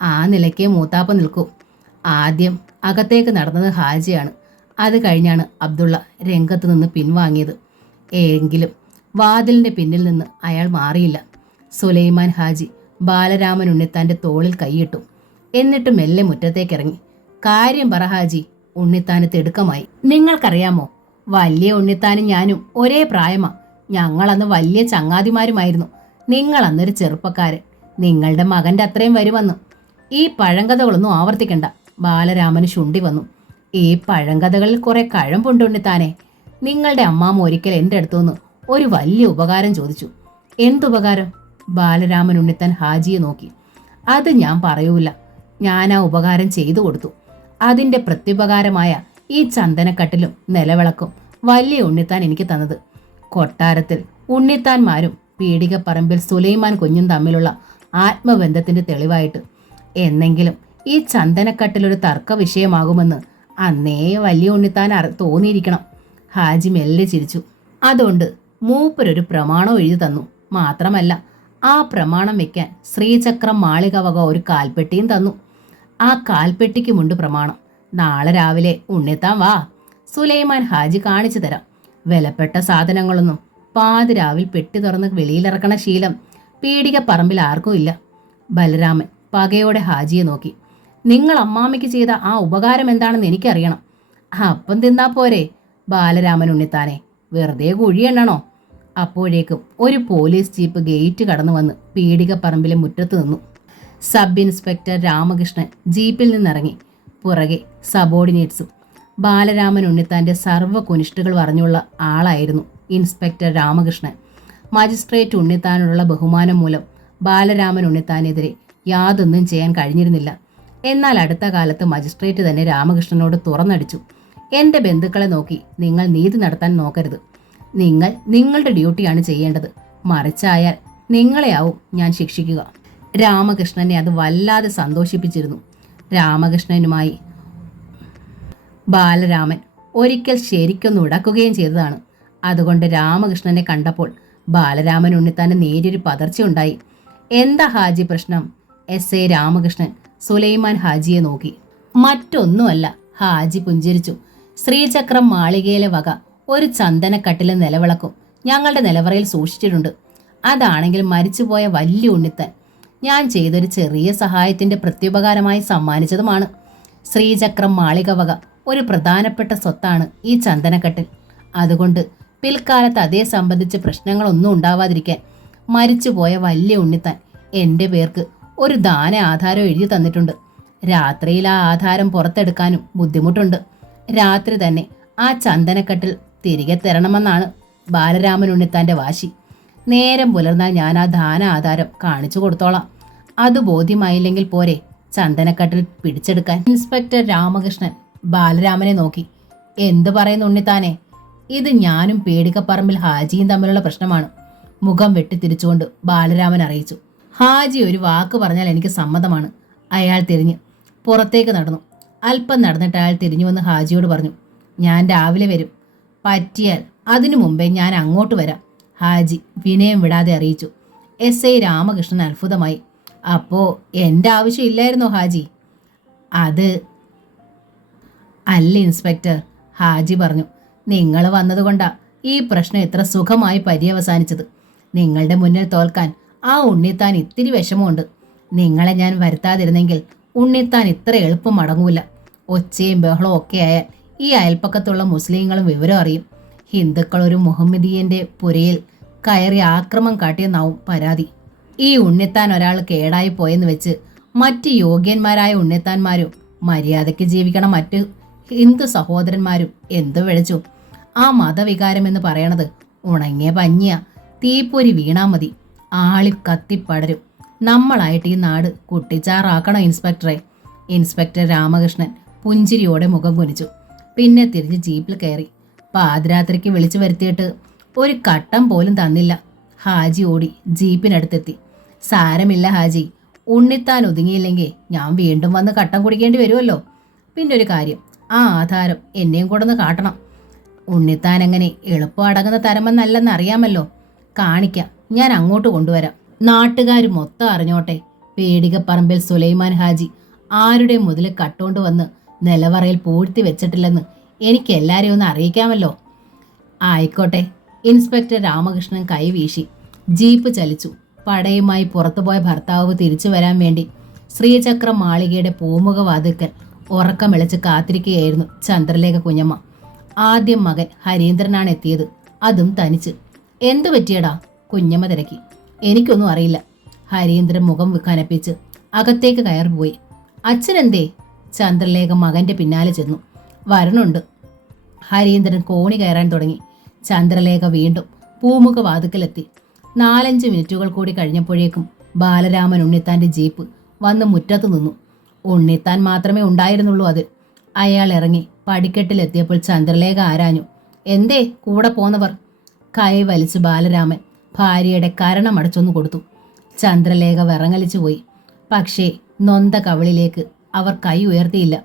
ആ നിലയ്ക്ക് മൂത്താപ്പ നിൽക്കൂ. ആദ്യം അകത്തേക്ക് നടന്നത് ഹാജിയാണ്. അത് കഴിഞ്ഞാണ് അബ്ദുള്ള രംഗത്ത് നിന്ന് പിൻവാങ്ങിയത്. എങ്കിലും വാതിലിന്റെ പിന്നിൽ നിന്ന് അയാൾ മാറിയില്ല. സുലൈമാൻ ഹാജി ബാലരാമൻ ഉണ്ണിത്താന്റെ തോളിൽ കൈയിട്ടു. എന്നിട്ട് മെല്ലെ മുറ്റത്തേക്കിറങ്ങി. കാര്യം പറ ഹാജി. ഉണ്ണിത്താന് തിടുക്കമായി. നിങ്ങൾക്കറിയാമോ, വലിയ ഉണ്ണിത്താനും ഞാനും ഒരേ പ്രായമാ. ഞങ്ങളന്ന് വലിയ ചങ്ങാതിമാരുമായിരുന്നു. നിങ്ങളന്നൊരു ചെറുപ്പക്കാരൻ. നിങ്ങളുടെ മകന്റെ അത്രയും വരുമെന്ന്. ഈ പഴങ്കഥകളൊന്നും ആവർത്തിക്കണ്ട. ബാലരാമന് ശുണ്ടി വന്നു. ഈ പഴങ്കഥകളിൽ കുറെ കഴമ്പുണ്ട് ഉണ്ണിത്താനെ. നിങ്ങളുടെ അമ്മാമ്മ ഒരിക്കൽ എൻ്റെ അടുത്തുനിന്ന് ഒരു വലിയ ഉപകാരം ചോദിച്ചു. എന്തുപകാരം? ബാലരാമൻ ഉണ്ണിത്താൻ ഹാജിയെ നോക്കി. അത് ഞാൻ പറയൂല. ഞാൻ ആ ഉപകാരം ചെയ്തു കൊടുത്തു. അതിൻ്റെ പ്രത്യുപകാരമായ ഈ ചന്ദനക്കട്ടിലും നിലവിളക്കും വലിയ ഉണ്ണിത്താൻ എനിക്ക് തന്നത്. കൊട്ടാരത്തിൽ ഉണ്ണിത്താന്മാരും പീടികപ്പറമ്പിൽ സുലൈമാൻ കുഞ്ഞും തമ്മിലുള്ള ആത്മബന്ധത്തിന്റെ തെളിവായിട്ട്. എന്നെങ്കിലും ഈ ചന്ദനക്കട്ടിലൊരു തർക്ക വിഷയമാകുമെന്ന് അന്നേ വലിയ ഉണ്ണിത്താൻ തോന്നിയിരിക്കണം. ഹാജി മെല്ലെ ചിരിച്ചു. അതുകൊണ്ട് മൂപ്പരൊരു പ്രമാണം എഴുതി തന്നു. മാത്രമല്ല, ആ പ്രമാണം വെക്കാൻ ശ്രീചക്രം മാളിക വക ഒരു കാൽപ്പെട്ടിയും തന്നു. ആ കാൽപ്പെട്ടിക്കുമുണ്ട് പ്രമാണം. നാളെ രാവിലെ ഉണ്ണിത്താൻ വാ, സുലൈമാൻ ഹാജി കാണിച്ചു തരാം. വിലപ്പെട്ട സാധനങ്ങളൊന്നും പാതിരാവിൽ പെട്ടി തുറന്ന് വെളിയിലിറക്കണ ശീലം പീടികപ്പറമ്പിൽ ആർക്കും ഇല്ല. ബലരാമൻ പകയോടെ ഹാജിയെ നോക്കി. നിങ്ങൾ അമ്മാമ്മയ്ക്ക് ചെയ്ത ആ ഉപകാരം എന്താണെന്ന് എനിക്കറിയണം. അപ്പം തിന്നാ പോരെ ബാലരാമൻ ഉണ്ണിത്താനെ, വെറുതെ കുഴിയെണ്ണണോ? അപ്പോഴേക്കും ഒരു പോലീസ് ജീപ്പ് ഗേറ്റ് കടന്നു വന്ന് പീടികപ്പറമ്പിലെ മുറ്റത്ത് നിന്നു. സബ് ഇൻസ്പെക്ടർ രാമകൃഷ്ണൻ ജീപ്പിൽ നിന്നിറങ്ങി. പുറകെ സബോർഡിനേറ്റ്സും. ബാലരാമൻ ഉണ്ണിത്താന്റെ സർവ്വകുനിഷ്ഠകൾ പറഞ്ഞുള്ള ആളായിരുന്നു ഇൻസ്പെക്ടർ രാമകൃഷ്ണൻ. മജിസ്ട്രേറ്റ് ഉണ്ണിത്താനോടുള്ള ബഹുമാനം മൂലം ബാലരാമൻ ഉണ്ണിത്താനെതിരെ യാതൊന്നും ചെയ്യാൻ കഴിഞ്ഞിരുന്നില്ല. എന്നാൽ അടുത്ത കാലത്ത് മജിസ്ട്രേറ്റ് തന്നെ രാമകൃഷ്ണനോട് തുറന്നടിച്ചു. എൻ്റെ ബന്ധുക്കളെ നോക്കി നിങ്ങൾ നീതി നടത്താൻ നോക്കരുത്. നിങ്ങൾ നിങ്ങളുടെ ഡ്യൂട്ടിയാണ് ചെയ്യേണ്ടത്. മറിച്ചായാൽ നിങ്ങളെയാവും ഞാൻ ശിക്ഷിക്കുക. രാമകൃഷ്ണനെ അത് വല്ലാതെ സന്തോഷിപ്പിച്ചിരുന്നു. രാമകൃഷ്ണനുമായി ബാലരാമൻ ഒരിക്കൽ ശരിക്കൊന്ന് ഉടക്കുകയും ചെയ്തതാണ്. അതുകൊണ്ട് രാമകൃഷ്ണനെ കണ്ടപ്പോൾ ബാലരാമൻ ഉണ്ണിത്താന് നേരിയൊരു പതർച്ചയുണ്ടായി. എന്താ ഹാജി പ്രശ്നം? എസ്.ഐ. രാമകൃഷ്ണൻ സുലൈമാൻ ഹാജിയെ നോക്കി. മറ്റൊന്നുമല്ല, ഹാജി പുഞ്ചിരിച്ചു. ശ്രീചക്രം മാളികയിലെ വക ഒരു ചന്ദനക്കട്ടിലും നിലവിളക്കും ഞങ്ങളുടെ നിലവറയിൽ സൂക്ഷിച്ചിട്ടുണ്ട്. അതാണെങ്കിൽ മരിച്ചുപോയ വലിയ ഉണ്ണിത്താൻ ഞാൻ ചെയ്തൊരു ചെറിയ സഹായത്തിന്റെ പ്രത്യുപകാരമായി സമ്മാനിച്ചതുമാണ്. ശ്രീചക്രം മാളിക വക ഒരു പ്രധാനപ്പെട്ട സ്വത്താണ് ഈ ചന്ദനക്കട്ടിൽ. അതുകൊണ്ട് പിൽക്കാലത്ത് അതേ സംബന്ധിച്ച് പ്രശ്നങ്ങളൊന്നും ഉണ്ടാവാതിരിക്കാൻ മരിച്ചുപോയ വലിയ ഉണ്ണിത്താൻ എൻ്റെ പേർക്ക് ഒരു ദാന ആധാരം എഴുതി തന്നിട്ടുണ്ട്. രാത്രിയിൽ ആ ആധാരം പുറത്തെടുക്കാനും ബുദ്ധിമുട്ടുണ്ട്. രാത്രി തന്നെ ആ ചന്ദനക്കട്ടിൽ തിരികെ തരണമെന്നാണ് ബാലരാമൻ ഉണ്ണിത്താൻ്റെ വാശി. നേരം പുലർന്നാൽ ഞാൻ ആ ദാന ആധാരം കാണിച്ചു കൊടുത്തോളാം. അത് ബോധ്യമായില്ലെങ്കിൽ പോരെ ചന്ദനക്കട്ടിൽ പിടിച്ചെടുക്കാൻ. ഇൻസ്പെക്ടർ രാമകൃഷ്ണൻ ബാലരാമനെ നോക്കി. എന്തു പറയുന്നു ഉണ്ണിത്താനെ? ഇത് ഞാനും പേടിക്കപ്പറമ്പിൽ ഹാജിയും തമ്മിലുള്ള പ്രശ്നമാണ്. മുഖം വെട്ടിത്തിരിച്ചുകൊണ്ട് ബാലരാമൻ അറിയിച്ചു. ഹാജി ഒരു വാക്ക് പറഞ്ഞാൽ എനിക്ക് സമ്മതമാണ്. അയാൾ തിരിഞ്ഞ് പുറത്തേക്ക് നടന്നു. അല്പം നടന്നിട്ട് അയാൾ തിരിഞ്ഞു വന്ന് ഹാജിയോട് പറഞ്ഞു, ഞാൻ രാവിലെ വരും. പറ്റിയാൽ അതിനു മുമ്പേ ഞാൻ അങ്ങോട്ട് വരാം. ഹാജി വിനയം വിടാതെ അറിയിച്ചു. എസ് ഐ രാമകൃഷ്ണൻ അത്ഭുതമായി. അപ്പോൾ എൻ്റെ ആവശ്യമില്ലായിരുന്നോ ഹാജി? അത് അല്ല ഇൻസ്പെക്ടർ, ഹാജി പറഞ്ഞു. നിങ്ങൾ വന്നതുകൊണ്ടാ ഈ പ്രശ്നം ഇത്ര സുഖമായി പര്യവസാനിച്ചത്. നിങ്ങളുടെ മുന്നിൽ തോൽക്കാൻ ആ ഉണ്ണിത്താൻ ഇത്തിരി വിഷമമുണ്ട്. നിങ്ങളെ ഞാൻ വരുത്താതിരുന്നെങ്കിൽ ഉണ്ണിത്താൻ ഇത്ര എളുപ്പം മടങ്ങൂല. ഒച്ചയും ബഹളവും ഒക്കെ ആയാൽ ഈ അയൽപ്പക്കത്തുള്ള മുസ്ലിങ്ങളും വിവരം അറിയും. ഹിന്ദുക്കൾ ഒരു മുഹമ്മദീയൻ്റെ പുരയിൽ കയറി ആക്രമം കാട്ടിയെന്നാവും പരാതി. ഈ ഉണ്ണിത്താൻ ഒരാൾ കേടായി പോയെന്ന് വെച്ച് മറ്റ് യോഗ്യന്മാരായ ഉണ്ണിത്താന്മാരും മര്യാദയ്ക്ക് ജീവിക്കണം മറ്റ് ഹിന്ദു സഹോദരന്മാരും എന്തു വിളിച്ചു? ആ മതവികാരമെന്ന് പറയണത് ഉണങ്ങിയ പഞ്ഞിയ. തീപ്പൊരി വീണാ മതി, ആളി കത്തിപ്പടരും. നമ്മളായിട്ട് ഈ നാട് കുട്ടിച്ചാറാക്കണം ഇൻസ്പെക്ടറെ. ഇൻസ്പെക്ടർ രാമകൃഷ്ണൻ പുഞ്ചിരിയോടെ മുഖം കുനിച്ചു. പിന്നെ തിരിഞ്ഞ് ജീപ്പിൽ കയറി. പാതിരാത്രിക്ക് വിളിച്ചു വരുത്തിയിട്ട് ഒരു കട്ടം പോലും തന്നില്ല. ഹാജി ഓടി ജീപ്പിനടുത്തെത്തി. സാരമില്ല ഹാജി, ഉണ്ണിത്താൻ ഒതുങ്ങിയില്ലെങ്കിൽ ഞാൻ വീണ്ടും വന്ന് കട്ടം കുടിക്കേണ്ടി വരുമല്ലോ. പിന്നെ ഒരു കാര്യം, ആ ആധാരം എന്നെയും കൂടെ ഒന്ന് കാട്ടണം. ഉണ്ണിത്താൻ എങ്ങനെ എളുപ്പം അടങ്ങുന്ന തരമെന്നല്ലെന്ന് അറിയാമല്ലോ. കാണിക്കാം, ഞാൻ അങ്ങോട്ട് കൊണ്ടുവരാം. നാട്ടുകാർ മൊത്തം അറിഞ്ഞോട്ടെ. പേടികപ്പറമ്പിൽ സുലൈമാൻ ഹാജി ആരുടെ മുതൽ കട്ടോണ്ട് വന്ന് നിലവറയിൽ പൂഴ്ത്തി വെച്ചിട്ടില്ലെന്ന് എനിക്ക് എല്ലാവരെയും ഒന്ന് അറിയിക്കാമല്ലോ. ആയിക്കോട്ടെ. ഇൻസ്പെക്ടർ രാമകൃഷ്ണൻ കൈവീശി. ജീപ്പ് ചലിച്ചു. പടയുമായി പുറത്തുപോയ ഭർത്താവ് തിരിച്ചു വരാൻ വേണ്ടി ശ്രീചക്ര മാളികയുടെ പൂമുഖവാതിൽക്കൽ ഉറക്കമിളച്ച് കാത്തിരിക്കുകയായിരുന്നു ചന്ദ്രലേഖ കുഞ്ഞമ്മ. ആദ്യം മകൻ ഹരീന്ദ്രനാണ് എത്തിയത്, അതും തനിച്ച്. എന്തു പറ്റിയടാ? കുഞ്ഞമ്മ തിരക്കി. എനിക്കൊന്നും അറിയില്ല. ഹരീന്ദ്രൻ മുഖം കനപ്പിച്ച് അകത്തേക്ക് കയറിപ്പോയി. അച്ഛനെന്തേ? ചന്ദ്രലേഖ മകന്റെ പിന്നാലെ ചെന്നു. വരണുണ്ട്. ഹരീന്ദ്രൻ കോണി കയറാൻ തുടങ്ങി. ചന്ദ്രലേഖ വീണ്ടും പൂമുഖവാതിക്കലെത്തി. 4-5 മിനിറ്റുകൾ കൂടി കഴിഞ്ഞപ്പോഴേക്കും ബാലരാമൻ ഉണ്ണിത്താന്റെ ജീപ്പ് വന്ന് മുറ്റത്ത് നിന്നു. ഉണ്ണിത്താൻ മാത്രമേ ഉണ്ടായിരുന്നുള്ളൂ അത്. അയാൾ ഇറങ്ങി പടിക്കെട്ടിലെത്തിയപ്പോൾ ചന്ദ്രലേഖ ആരാഞ്ഞു. എന്തേ കൂടെ പോന്നവർ? കൈ വലിച്ച് ബാലരാമൻ ഭാര്യയുടെ കരണമടച്ചൊന്നു കൊടുത്തു. ചന്ദ്രലേഖ വിറങ്ങലിച്ചു പോയി. പക്ഷേ നൊന്ത കവിളിലേക്ക് അവർ കൈ ഉയർത്തിയില്ല.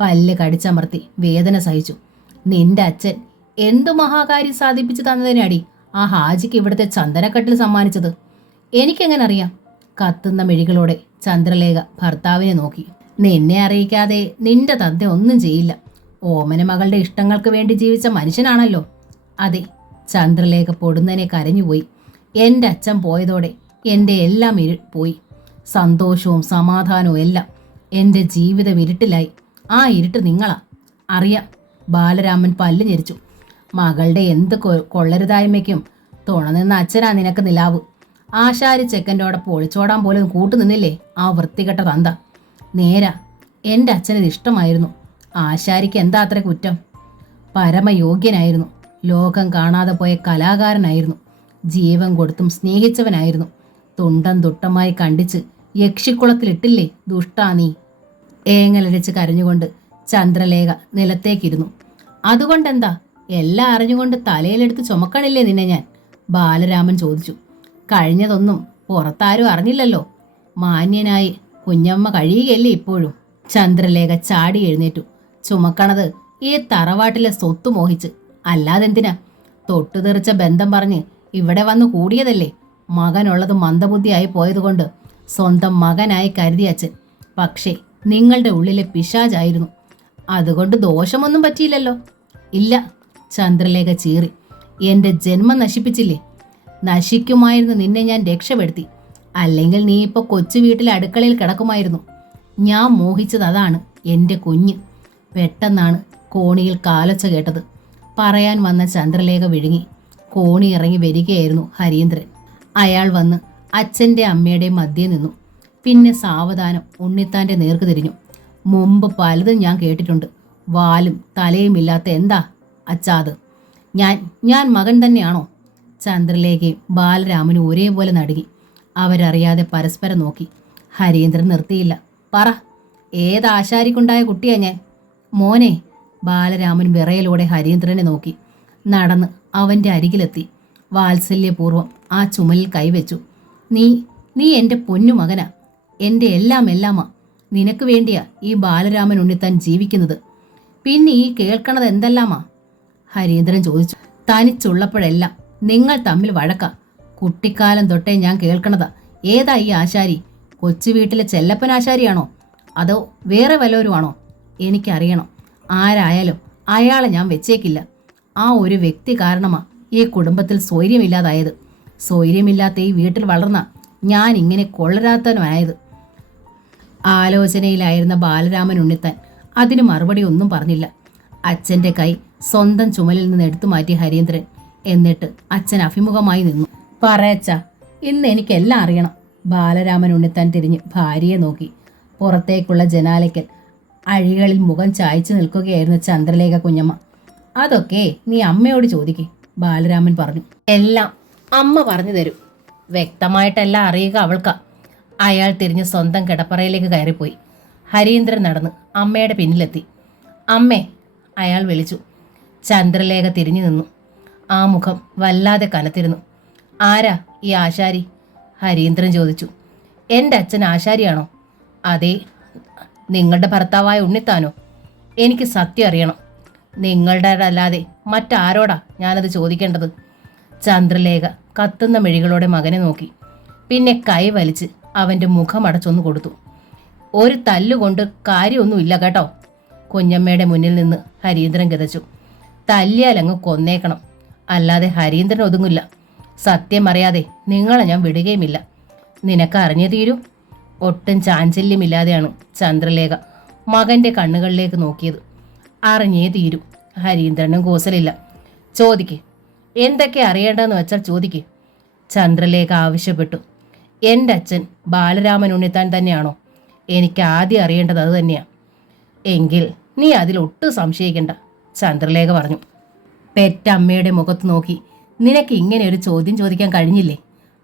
പല്ല് കടിച്ചമർത്തി വേദന സഹിച്ചു. നിന്റെ അച്ഛൻ എന്തു മഹാകാര്യം സാധിപ്പിച്ചു തന്നതിനടി ആ ഹാജിക്ക് ഇവിടുത്തെ ചന്ദനക്കട്ടിൽ സമ്മാനിച്ചത്? എനിക്കെങ്ങനെ അറിയാം? കത്തുന്ന മിഴികളോടെ ചന്ദ്രലേഖ ഭർത്താവിനെ നോക്കി. നിന്നെ അറിയിക്കാതെ നിന്റെ തന്ത ഒന്നും ചെയ്യില്ല. ഓമന മകളുടെ ഇഷ്ടങ്ങൾക്ക് വേണ്ടി ജീവിച്ച മനുഷ്യനാണല്ലോ. അതെ. ചന്ദ്രലേഖ പൊടുന്നനെ കരഞ്ഞുപോയി. എൻ്റെ അച്ഛൻ പോയതോടെ എൻ്റെ എല്ലാം പോയി. സന്തോഷവും സമാധാനവും എല്ലാം. എൻ്റെ ജീവിതം ഇരുട്ടിലായി. ആ ഇരുട്ട് നിങ്ങളാ. അറിയാം. ബാലരാമൻ പല്ല് ഞെരിച്ചു. മകളുടെ എന്ത് കൊള്ളരുതായ്മയ്ക്കും തുണനിന്ന അച്ഛനാ നിനക്ക് നിലാവ്. ആശാരി ചെക്കൻ്റോടൊപ്പം ഒളിച്ചോടാൻ പോലും കൂട്ടുനിന്നില്ലേ ആ വൃത്തികെട്ട തന്ത. നേരാ, എൻ്റെ അച്ഛനത് ഇഷ്ടമായിരുന്നു. ആശാരിക്ക് എന്താ അത്ര കുറ്റം? പരമയോഗ്യനായിരുന്നു. ലോകം കാണാതെ പോയ കലാകാരനായിരുന്നു. ജീവൻ കൊടുത്തും സ്നേഹിച്ചവനായിരുന്നു. തുണ്ടം തുട്ടമായി കണ്ടിച്ച് യക്ഷിക്കുളത്തിലിട്ടില്ലേ ദുഷ്ടാ നീ. ഏങ്ങലടിച്ച് കരഞ്ഞുകൊണ്ട് ചന്ദ്രലേഖ നിലത്തേക്കിരുന്നു. അതുകൊണ്ടെന്താ? എല്ലാം അറിഞ്ഞുകൊണ്ട് തലയിലെടുത്ത് ചുമക്കണില്ലേ നിന്നെ ഞാൻ? ബാലരാമൻ ചോദിച്ചു. കഴിഞ്ഞതൊന്നും പുറത്താരും അറിഞ്ഞില്ലല്ലോ. മാന്യനായി കുഞ്ഞമ്മ കഴിയുകയല്ലേ ഇപ്പോഴും? ചന്ദ്രലേഖ ചാടി എഴുന്നേറ്റു. ചുമക്കണത് ഈ തറവാട്ടിലെ സ്വത്ത് മോഹിച്ച്, അല്ലാതെന്തിനാ? തൊട്ടുതെറിച്ച ബന്ധം പറഞ്ഞ് ഇവിടെ വന്നു കൂടിയതല്ലേ. മകനുള്ളത് മന്ദബുദ്ധിയായി പോയതുകൊണ്ട് സ്വന്തം മകനായി കരുതിയ അച്ഛൻ. പക്ഷേ നിങ്ങളുടെ ഉള്ളിലെ പിശാചായിരുന്നു. അതുകൊണ്ട് ദോഷമൊന്നും പറ്റിയില്ലല്ലോ. ഇല്ല. ചന്ദ്രലേഖ ചീറി. എൻ്റെ ജന്മം നശിപ്പിച്ചില്ലേ? നശിക്കുമായിരുന്നു നിന്നെ ഞാൻ രക്ഷപ്പെടുത്തി. അല്ലെങ്കിൽ നീ ഇപ്പോൾ കൊച്ചു വീട്ടിലെ അടുക്കളയിൽ കിടക്കുമായിരുന്നു. ഞാൻ മോഹിച്ചത് അതാണ്, എൻ്റെ കുഞ്ഞ്. പെട്ടെന്നാണ് കോണിയിൽ കാലൊച്ച കേട്ടത്. പറയാൻ വന്ന ചന്ദ്രലേഖ വിഴുങ്ങി. കോണി ഇറങ്ങി വരികയായിരുന്നു ഹരീന്ദ്രൻ. അയാൾ വന്ന് അച്ഛൻ്റെ അമ്മയുടെയും മധ്യേ നിന്നു. പിന്നെ സാവധാനം ഉണ്ണിത്താൻ്റെ നേർക്ക് തിരിഞ്ഞു. മുമ്പ് പലതും ഞാൻ കേട്ടിട്ടുണ്ട്. വാലും തലയും ഇല്ലാത്ത എന്താ അച്ഛാ അത്? ഞാൻ മകൻ തന്നെയാണോ? ചന്ദ്രലേഖയും ബാലരാമനും ഒരേപോലെ നടുങ്ങി. അവരറിയാതെ പരസ്പരം നോക്കി. ഹരീന്ദ്രൻ നിർത്തിയില്ല. പറ, ഏതാശാരിക്കുണ്ടായ കുട്ടിയാ ഞാൻ? മോനെ. ബാലരാമൻ വിറയലോടെ ഹരീന്ദ്രനെ നോക്കി. നടന്ന് അവൻ്റെ അരികിലെത്തി വാത്സല്യപൂർവ്വം ആ ചുമലിൽ കൈവച്ചു. നീ എൻ്റെ പൊന്നു മകനാ, എൻ്റെ എല്ലാമാ. നിനക്ക് വേണ്ടിയാ ഈ ബാലരാമൻ ഉണ്ണിത്താൻ ജീവിക്കുന്നത്. പിന്നെ ഈ കേൾക്കണത് എന്തെല്ലാമാ? ഹരീന്ദ്രൻ ചോദിച്ചു. തനിച്ചുള്ളപ്പോഴെല്ലാം നിങ്ങൾ തമ്മിൽ വഴക്കാ. കുട്ടിക്കാലം തൊട്ടേ ഞാൻ കേൾക്കണതാ. ഏതാ ഈ ആശാരി? കൊച്ചു വീട്ടിലെ ചെല്ലപ്പൻ ആശാരിയാണോ അതോ വേറെ വല്ലവരുമാണോ? എനിക്കറിയണം. ആരായാലും അയാളെ ഞാൻ വെച്ചേക്കില്ല. ആ ഒരു വ്യക്തി കാരണമാ ഈ കുടുംബത്തിൽ സ്വൈര്യമില്ലാതായത്. സ്വൈര്യമില്ലാത്ത ഈ വീട്ടിൽ വളർന്ന ഞാൻ ഇങ്ങനെ കൊള്ളരാത്തവനായത്. ആലോചനയിലായിരുന്ന ബാലരാമൻ ഉണ്ണിത്താൻ അതിന് മറുപടി ഒന്നും പറഞ്ഞില്ല. അച്ഛൻ്റെ കൈ സ്വന്തം ചുമലിൽ നിന്ന് എടുത്തു മാറ്റി ഹരീന്ദ്രൻ. എന്നിട്ട് അച്ഛൻ അഭിമുഖമായി നിന്നു. പറയച്ച, ഇന്ന് എനിക്കെല്ലാം അറിയണം. ബാലരാമൻ ഉണ്ണിത്താൻ തിരിഞ്ഞ് ഭാര്യയെ നോക്കി. പുറത്തേക്കുള്ള ജനാലയ്ക്കൽ അഴികളിൽ മുഖം ചായച്ചു നിൽക്കുകയായിരുന്നു ചന്ദ്രലേഖ കുഞ്ഞമ്മ. അതൊക്കെ നീ അമ്മയോട് ചോദിക്കേ, ബാലരാമൻ പറഞ്ഞു. എല്ലാം അമ്മ പറഞ്ഞു തരും. വ്യക്തമായിട്ടെല്ലാം അറിയുക അവൾക്കാ. അയാൾ തിരിഞ്ഞ് സ്വന്തം കിടപ്പറയിലേക്ക് കയറിപ്പോയി. ഹരീന്ദ്രൻ നടന്ന് അമ്മയുടെ പിന്നിലെത്തി. അമ്മേ, അയാൾ വിളിച്ചു. ചന്ദ്രലേഖ തിരിഞ്ഞു നിന്നു. ആ മുഖം വല്ലാതെ കനത്തിരുന്നു. ആരാ ഈ ആശാരി? ഹരീന്ദ്രൻ ചോദിച്ചു. എൻ്റെ അച്ഛൻ ആശാരിയാണോ? അതെ. നിങ്ങളുടെ ഭർത്താവായ ഉണ്ണിത്താനോ? എനിക്ക് സത്യം അറിയണം. നിങ്ങളുടേതല്ലാതെ മറ്റാരോടാ ഞാനത് ചോദിക്കേണ്ടത്? ചന്ദ്രലേഖ കത്തുന്ന മിഴികളോടെ മകനെ നോക്കി. പിന്നെ കൈ വലിച്ച് അവൻ്റെ മുഖമടച്ചൊന്നു കൊടുത്തു. ഒരു തല്ലുകൊണ്ട് കാര്യമൊന്നുമില്ല കേട്ടോ. കുഞ്ഞമ്മയുടെ മുന്നിൽ നിന്ന് ഹരീന്ദ്രൻ കിതച്ചു. തല്ലിയാലങ്ങ് കൊന്നേക്കണം, അല്ലാതെ ഹരീന്ദ്രൻ ഒതുങ്ങില്ല. സത്യം അറിയാതെ നിങ്ങളെ ഞാൻ വിടുകയുമില്ല. നിനക്ക് അറിഞ്ഞേ തീരൂ. ഒട്ടും ചാഞ്ചല്യമില്ലാതെയാണ് ചന്ദ്രലേഖ മകൻ്റെ കണ്ണുകളിലേക്ക് നോക്കിയത്. അറിഞ്ഞേ തീരൂ. ഹരീന്ദ്രനും കൂസലില്ല. ചോദിക്ക്, എന്തൊക്കെ അറിയേണ്ടതെന്ന് വെച്ചാൽ ചോദിക്ക്, ചന്ദ്രലേഖ ആവശ്യപ്പെട്ടു. എൻ്റെ അച്ഛൻ ബാലരാമൻ ഉണ്ണിത്താൻ തന്നെയാണോ? എനിക്ക് ആദ്യം അറിയേണ്ടത് അത് തന്നെയാണ്. എങ്കിൽ നീ അതിലൊട്ടും സംശയിക്കണ്ട, ചന്ദ്രലേഖ പറഞ്ഞു. പെറ്റമ്മയുടെ മുഖത്ത് നോക്കി നിനക്ക് ഇങ്ങനെ ഒരു ചോദ്യം ചോദിക്കാൻ കഴിഞ്ഞില്ലേ?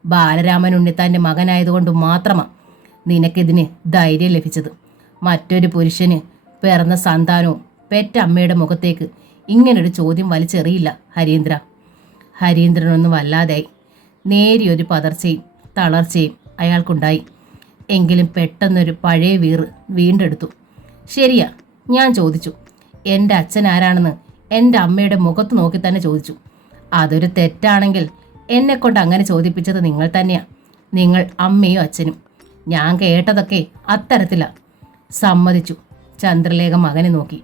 ബാലരാമൻ ഉണ്ണിത്താൻ്റെ മകനായതുകൊണ്ട് മാത്രമാണ് നിനക്കിതിന് ധൈര്യം ലഭിച്ചത്. മറ്റൊരു പുരുഷന് പിറന്ന സന്താനവും പെറ്റമ്മയുടെ മുഖത്തേക്ക് ഇങ്ങനൊരു ചോദ്യം വലിച്ചെറിയില്ല ഹരീന്ദ്ര. ഹരീന്ദ്രനൊന്നും വല്ലാതായി. നേരിയൊരു പതർച്ചയും തളർച്ചയും അയാൾക്കുണ്ടായി. എങ്കിലും പെട്ടെന്നൊരു പഴയ വീറ് വീണ്ടെടുത്തു. ശരിയാ, ഞാൻ ചോദിച്ചു. എൻ്റെ അച്ഛൻ ആരാണെന്ന് എൻ്റെ അമ്മയുടെ മുഖത്ത് നോക്കി തന്നെ ചോദിച്ചു. അതൊരു തെറ്റാണെങ്കിൽ എന്നെക്കൊണ്ട് അങ്ങനെ ചോദിപ്പിച്ചത് നിങ്ങൾ തന്നെയാ. നിങ്ങൾ അമ്മയും അച്ഛനും. ഞാൻ കേട്ടതൊക്കെ അത്തരത്തിലാ. സമ്മതിച്ചു. ചന്ദ്രലേഖ മകനെ നോക്കി.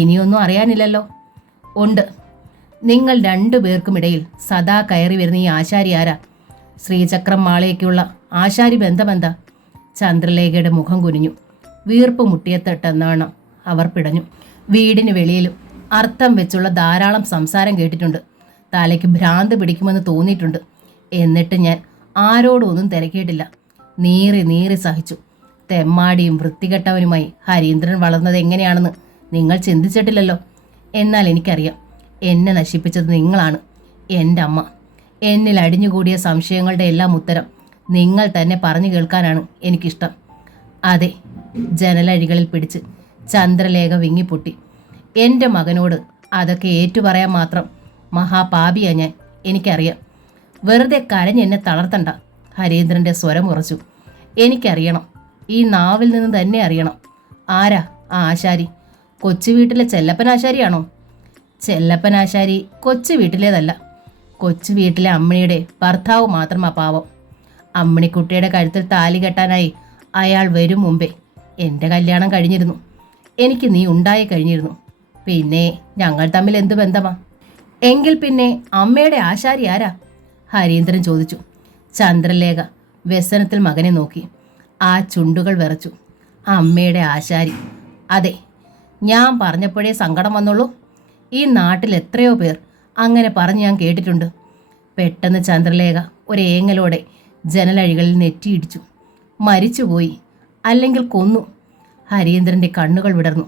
ഇനിയൊന്നും അറിയാനില്ലല്ലോ? ഉണ്ട്. നിങ്ങൾ രണ്ടുപേർക്കുമിടയിൽ സദാ കയറി വരുന്ന ഈ ആശാരി ആരാ? ശ്രീചക്രം മാളയ്ക്കുള്ള ആശാരി ബന്ധമെന്താ? ചന്ദ്രലേഖയുടെ മുഖം കുനിഞ്ഞു. വീർപ്പ് മുട്ടിയത്തെട്ടെന്നാണ് അവർ പിടഞ്ഞു. വീടിന് വെളിയിലും അർത്ഥം വെച്ചുള്ള ധാരാളം സംസാരം കേട്ടിട്ടുണ്ട്. തലയ്ക്ക് ഭ്രാന്ത് പിടിക്കുമെന്ന് തോന്നിയിട്ടുണ്ട്. എന്നിട്ട് ഞാൻ ആരോടും ഒന്നും തിരക്കിയിട്ടില്ല. നീറി സഹിച്ചു. തെമ്മാടിയും വൃത്തികെട്ടവനുമായി ഹരീന്ദ്രൻ വളർന്നത് എങ്ങനെയാണെന്ന് നിങ്ങൾ ചിന്തിച്ചിട്ടില്ലല്ലോ. എന്നാൽ എനിക്കറിയാം, എന്നെ നശിപ്പിച്ചത് നിങ്ങളാണ്. എൻ്റെ അമ്മ. എന്നിൽ അടിഞ്ഞുകൂടിയ സംശയങ്ങളുടെ എല്ലാം ഉത്തരം നിങ്ങൾ തന്നെ പറഞ്ഞു കേൾക്കാനാണ് എനിക്കിഷ്ടം. അതെ. ജനലഴികളിൽ പിടിച്ച് ചന്ദ്രലേഖ വിങ്ങിപ്പൊട്ടി. എൻ്റെ മകനോട് അതൊക്കെ ഏറ്റുപറയാൻ മാത്രം മഹാപാപിയാ ഞാൻ. എനിക്കറിയാം. വെറുതെ കരഞ്ഞെന്നെ തളർത്തണ്ട. ഹരീന്ദ്രൻ്റെ സ്വരം ഉറച്ചു. എനിക്കറിയണം. ഈ നാവിൽ നിന്ന് തന്നെ അറിയണം. ആരാ ആ ആശാരി? കൊച്ചു വീട്ടിലെ ചെല്ലപ്പനാശാരിയാണോ? ചെല്ലപ്പനാശാരി കൊച്ചു വീട്ടിലേതല്ല. കൊച്ചു വീട്ടിലെ അമ്മിണിയുടെ ഭർത്താവ് മാത്രമാ പാവം. അമ്മിണിക്കുട്ടിയുടെ കഴുത്തിൽ താലി കെട്ടാനായി അയാൾ വരും മുമ്പേ എൻ്റെ കല്യാണം കഴിഞ്ഞിരുന്നു. എനിക്ക് നീ ഉണ്ടായി കഴിഞ്ഞിരുന്നു. പിന്നെ ഞങ്ങൾ തമ്മിൽ എന്ത് ബന്ധമാ? എങ്കിൽ പിന്നെ അമ്മയുടെ ആശാരി ആരാ? ഹരീന്ദ്രൻ ചോദിച്ചു. ചന്ദ്രലേഖ വ്യസനത്തിൽ മകനെ നോക്കി. ആ ചുണ്ടുകൾ വിറച്ചു. അമ്മയുടെ ആശാരി. അതെ, ഞാൻ പറഞ്ഞപ്പോഴേ സങ്കടം വന്നുള്ളൂ. ഈ നാട്ടിൽ എത്രയോ പേർ അങ്ങനെ പറഞ്ഞ് ഞാൻ കേട്ടിട്ടുണ്ട്. പെട്ടെന്ന് ചന്ദ്രലേഖ ഒരേങ്ങലോടെ ജനലഴികളിൽ നെറ്റിയിടിച്ചു. മരിച്ചുപോയി, അല്ലെങ്കിൽ കൊന്നു. ഹരീന്ദ്രൻ്റെ കണ്ണുകൾ വിടർന്നു.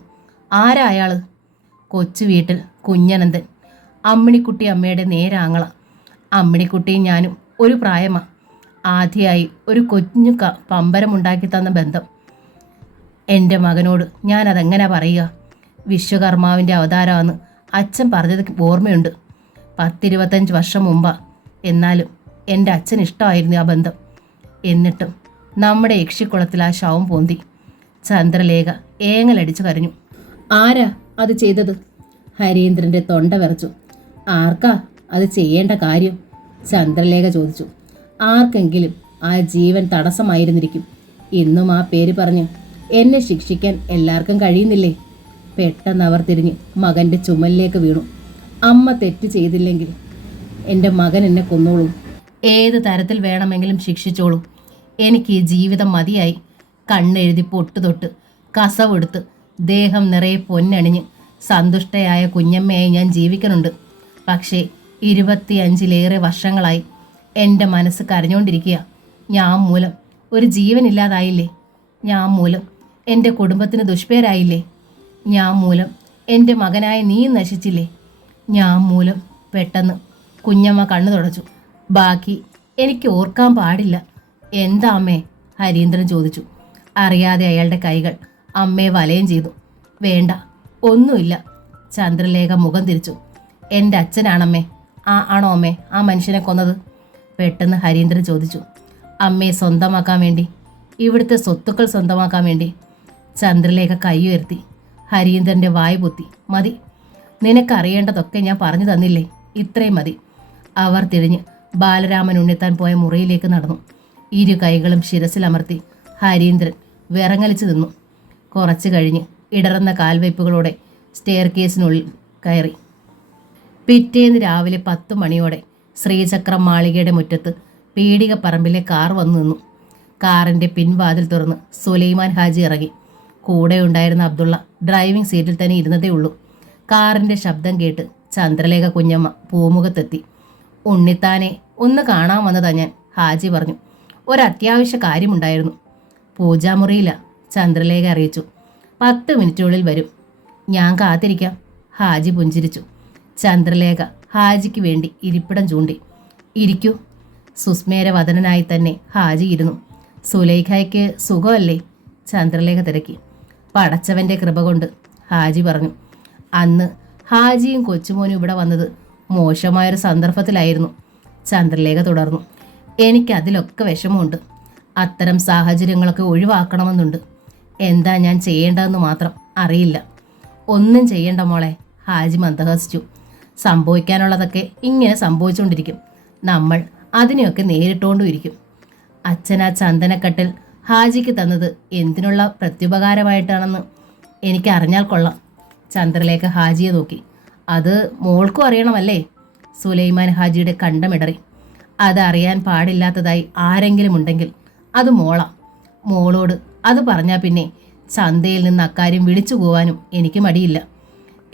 ആരാ അയാള്? കൊച്ചു വീട്ടിൽ കുഞ്ഞനന്തൻ, അമ്മിണിക്കുട്ടി അമ്മയുടെ നേരാങ്ങള. അമ്മിണിക്കുട്ടിയും ഞാനും ഒരു പ്രായമാ. ആദ്യമായി ഒരു കുഞ്ഞു പമ്പരമുണ്ടാക്കി തന്ന ബന്ധം. എൻ്റെ മകനോട് ഞാനതെങ്ങനെ പറയുക? വിശ്വകർമാവിൻ്റെ അവതാരമാണെന്ന് അച്ഛൻ പറഞ്ഞത് ഓർമ്മയുണ്ട്. 10-25 വർഷം മുമ്പാ. എന്നാലും എൻ്റെ അച്ഛൻ ഇഷ്ടമായിരുന്നു ആ ബന്ധം. എന്നിട്ടും നമ്മുടെ യക്ഷിക്കുളത്തിൽ ആ ശവം പൊന്തി. ചന്ദ്രലേഖ ഏങ്ങലടിച്ചു കരഞ്ഞു. ആരാ അത് ചെയ്തത്? ഹരീന്ദ്രൻ്റെ തൊണ്ട വിറച്ചു. ആർക്കാ അത് ചെയ്യേണ്ട കാര്യം? ചന്ദ്രലേഖ ചോദിച്ചു. ആർക്കെങ്കിലും ആ ജീവൻ തടസ്സമായിരുന്നിരിക്കും. ഇന്നും ആ പേര് പറഞ്ഞ് എന്നെ ശിക്ഷിക്കാൻ എല്ലാവർക്കും കഴിയുന്നില്ലേ? പെട്ടെന്ന് അവർ തിരിഞ്ഞ് മകൻ്റെ ചുമലിലേക്ക് വീണു. അമ്മ തെറ്റ് ചെയ്തില്ലെങ്കിൽ എൻ്റെ മകൻ എന്നെ കൊന്നോളൂ. ഏത് തരത്തിൽ വേണമെങ്കിലും ശിക്ഷിച്ചോളൂ. എനിക്ക് ഈ ജീവിതം മതിയായി. കണ്ണെഴുതി പൊട്ടുതൊട്ട് കസവെടുത്ത് ദേഹം നിറയെ പൊന്നണിഞ്ഞ് സന്തുഷ്ടയായ കുഞ്ഞമ്മയായി ഞാൻ ജീവിക്കുന്നുണ്ട്. പക്ഷേ 25-ലേറെ വർഷങ്ങളായി എൻ്റെ മനസ്സ് കരഞ്ഞുകൊണ്ടിരിക്കുക. ഞാൻ മൂലം ഒരു ജീവനില്ലാതായില്ലേ? ഞാൻ മൂലം എൻ്റെ കുടുംബത്തിന് ദുഷ്പേരായില്ലേ? ഞാൻ മൂലം എൻ്റെ മകനായ നീ നശിച്ചില്ലേ? ഞാൻ മൂലം പെട്ടെന്ന് കുഞ്ഞമ്മ കണ്ണു തുടച്ചു. ബാക്കി എനിക്ക് ഓർക്കാൻ പാടില്ല. എന്താ അമ്മേ? ഹരീന്ദ്രൻ ചോദിച്ചു. അറിയാതെ അയാളുടെ കൈകൾ അമ്മയെ വലയം ചെയ്തു. വേണ്ട, ഒന്നുമില്ല. ചന്ദ്രലേഖ മുഖം തിരിച്ചു. എൻ്റെ അച്ഛനാണമ്മേ. ആണോ അമ്മേ ആ മനുഷ്യനെ കൊന്നത്? പെട്ടെന്ന് ഹരീന്ദ്രൻ ചോദിച്ചു. അമ്മയെ സ്വന്തമാക്കാൻ വേണ്ടി, ഇവിടുത്തെ സ്വത്തുക്കൾ സ്വന്തമാക്കാൻ വേണ്ടി. ചന്ദ്രലേഖ കൈ ഉയർത്തി. ഹരീന്ദ്രൻ്റെ വായ് പൊത്തി. മതി, നിനക്കറിയേണ്ടതൊക്കെ ഞാൻ പറഞ്ഞു തന്നില്ലേ? ഇത്രയും മതി. അവർ തിരിഞ്ഞ് ബാലരാമൻ ഉണ്ണിത്താൻ പോയ മുറിയിലേക്ക് നടന്നു. ഇരു കൈകളും ശിരസിലമർത്തി ഹരീന്ദ്രൻ വിറങ്ങലിച്ചു നിന്നു. കുറച്ചു കഴിഞ്ഞ് ഇടറുന്ന കാൽവയ്പ്പുകളോടെ സ്റ്റെയർ കേസിനുള്ളിൽ കയറി. പിറ്റേന്ന് രാവിലെ 10 മണിയോടെ ശ്രീചക്രം മാളികയുടെ മുറ്റത്ത് പീടികപ്പറമ്പിലെ കാർ വന്നു നിന്നു. കാറിൻ്റെ പിൻവാതിൽ തുറന്ന് സുലൈമാൻ ഹാജി ഇറങ്ങി. കൂടെ ഉണ്ടായിരുന്ന അബ്ദുള്ള ഡ്രൈവിംഗ് സീറ്റിൽ തന്നെ ഇരുന്നതേ ഉള്ളൂ. കാറിൻ്റെ ശബ്ദം കേട്ട് ചന്ദ്രലേഖ കുഞ്ഞമ്മ പൂമുഖത്തെത്തി. ഉണ്ണിത്താനെ ഒന്ന് കാണാൻ വന്നതാ ഞാൻ, ഹാജി പറഞ്ഞു. ഒരത്യാവശ്യ കാര്യമുണ്ടായിരുന്നു. പൂജാമുറിയില്ല, ചന്ദ്രലേഖ അറിയിച്ചു. 10 മിനിറ്റിനുള്ളിൽ വരും. ഞാൻ കാത്തിരിക്കാം, ഹാജി പുഞ്ചിരിച്ചു. ചന്ദ്രലേഖ ഹാജിക്ക് വേണ്ടി ഇരിപ്പിടം ചൂണ്ടി. ഇരിക്കൂ. സുസ്മേരവദനായി തന്നെ ഹാജി ഇരുന്നു. സുലൈഖയ്ക്ക് സുഖമല്ലേ? ചന്ദ്രലേഖ തിരക്കി. പടച്ചവൻ്റെ കൃപ കൊണ്ട്, ഹാജി പറഞ്ഞു. അന്ന് ഹാജിയും കൊച്ചുമോനും ഇവിടെ വന്നത് മോശമായൊരു സന്ദർഭത്തിലായിരുന്നു. ചന്ദ്രലേഖ തുടർന്നു. എനിക്കതിലൊക്കെ വിഷമമുണ്ട്. അത്തരം സാഹചര്യങ്ങളൊക്കെ ഒഴിവാക്കണമെന്നുണ്ട്. എന്താ ഞാൻ ചെയ്യേണ്ടതെന്ന് മാത്രം അറിയില്ല. ഒന്നും ചെയ്യേണ്ട മോളെ, ഹാജി മന്ദഹസിച്ചു. സംഭവിക്കാനുള്ളതൊക്കെ ഇങ്ങനെ സംഭവിച്ചുകൊണ്ടിരിക്കും. നമ്മൾ അതിനെയൊക്കെ നേരിട്ടുകൊണ്ടും ഇരിക്കും. അച്ഛൻ ആ ചന്ദനക്കട്ടിൽ ഹാജിക്ക് തന്നത് എന്തിനുള്ള പ്രത്യുപകാരമായിട്ടാണെന്ന് എനിക്ക് അറിഞ്ഞാൽ കൊള്ളാം. ചന്ദ്രലേഖ ഹാജിയെ നോക്കി. അത് മോൾക്കും അറിയണമല്ലേ? സുലൈമാൻ ഹാജിയുടെ കണ്ടമിടറി. അതറിയാൻ പാടില്ലാത്തതായി ആരെങ്കിലും ഉണ്ടെങ്കിൽ അത് മോളാ. മോളോട് അത് പറഞ്ഞാൽ പിന്നെ ചന്തയിൽ നിന്ന് അക്കാര്യം വിളിച്ചു പോവാനും എനിക്ക് മടിയില്ല.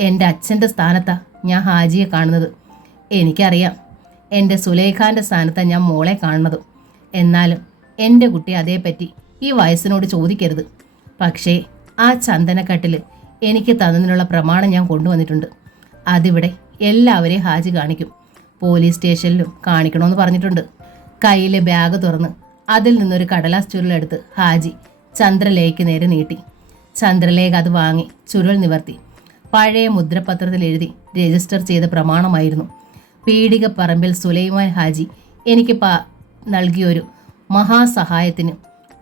എൻ്റെ അച്ഛൻ്റെ സ്ഥാനത്താ ഞാൻ ഹാജിയെ കാണുന്നത്. എനിക്കറിയാം, എൻ്റെ സുലൈഖാൻ്റെ സ്ഥാനത്താണ് ഞാൻ മോളെ കാണുന്നത്. എന്നാലും എൻ്റെ കുട്ടി അതേപ്പറ്റി ഈ വയസ്സിനോട് ചോദിക്കരുത്. പക്ഷേ ആ ചന്ദനക്കട്ടിൽ എനിക്ക് തന്നതിനുള്ള പ്രമാണം ഞാൻ കൊണ്ടുവന്നിട്ടുണ്ട്. അതിവിടെ എല്ലാവരെയും ഹാജി കാണിക്കും. പോലീസ് സ്റ്റേഷനിലും കാണിക്കണമെന്ന് പറഞ്ഞിട്ടുണ്ട്. കയ്യിലെ ബാഗ് തുറന്ന് അതിൽ നിന്നൊരു കടലാസ് ചുരുളെടുത്ത് ഹാജി ചന്ദ്രലേഖയ്ക്ക് നേരെ നീട്ടി. ചന്ദ്രലേഖ അത് വാങ്ങി ചുരുൾ നിവർത്തി. പഴയ മുദ്രപത്രത്തിൽ എഴുതി രജിസ്റ്റർ ചെയ്ത പ്രമാണമായിരുന്നു. പീടികപ്പറമ്പിൽ സുലൈമാൻ ഹാജി എനിക്ക് നൽകിയൊരു മഹാസഹായത്തിന്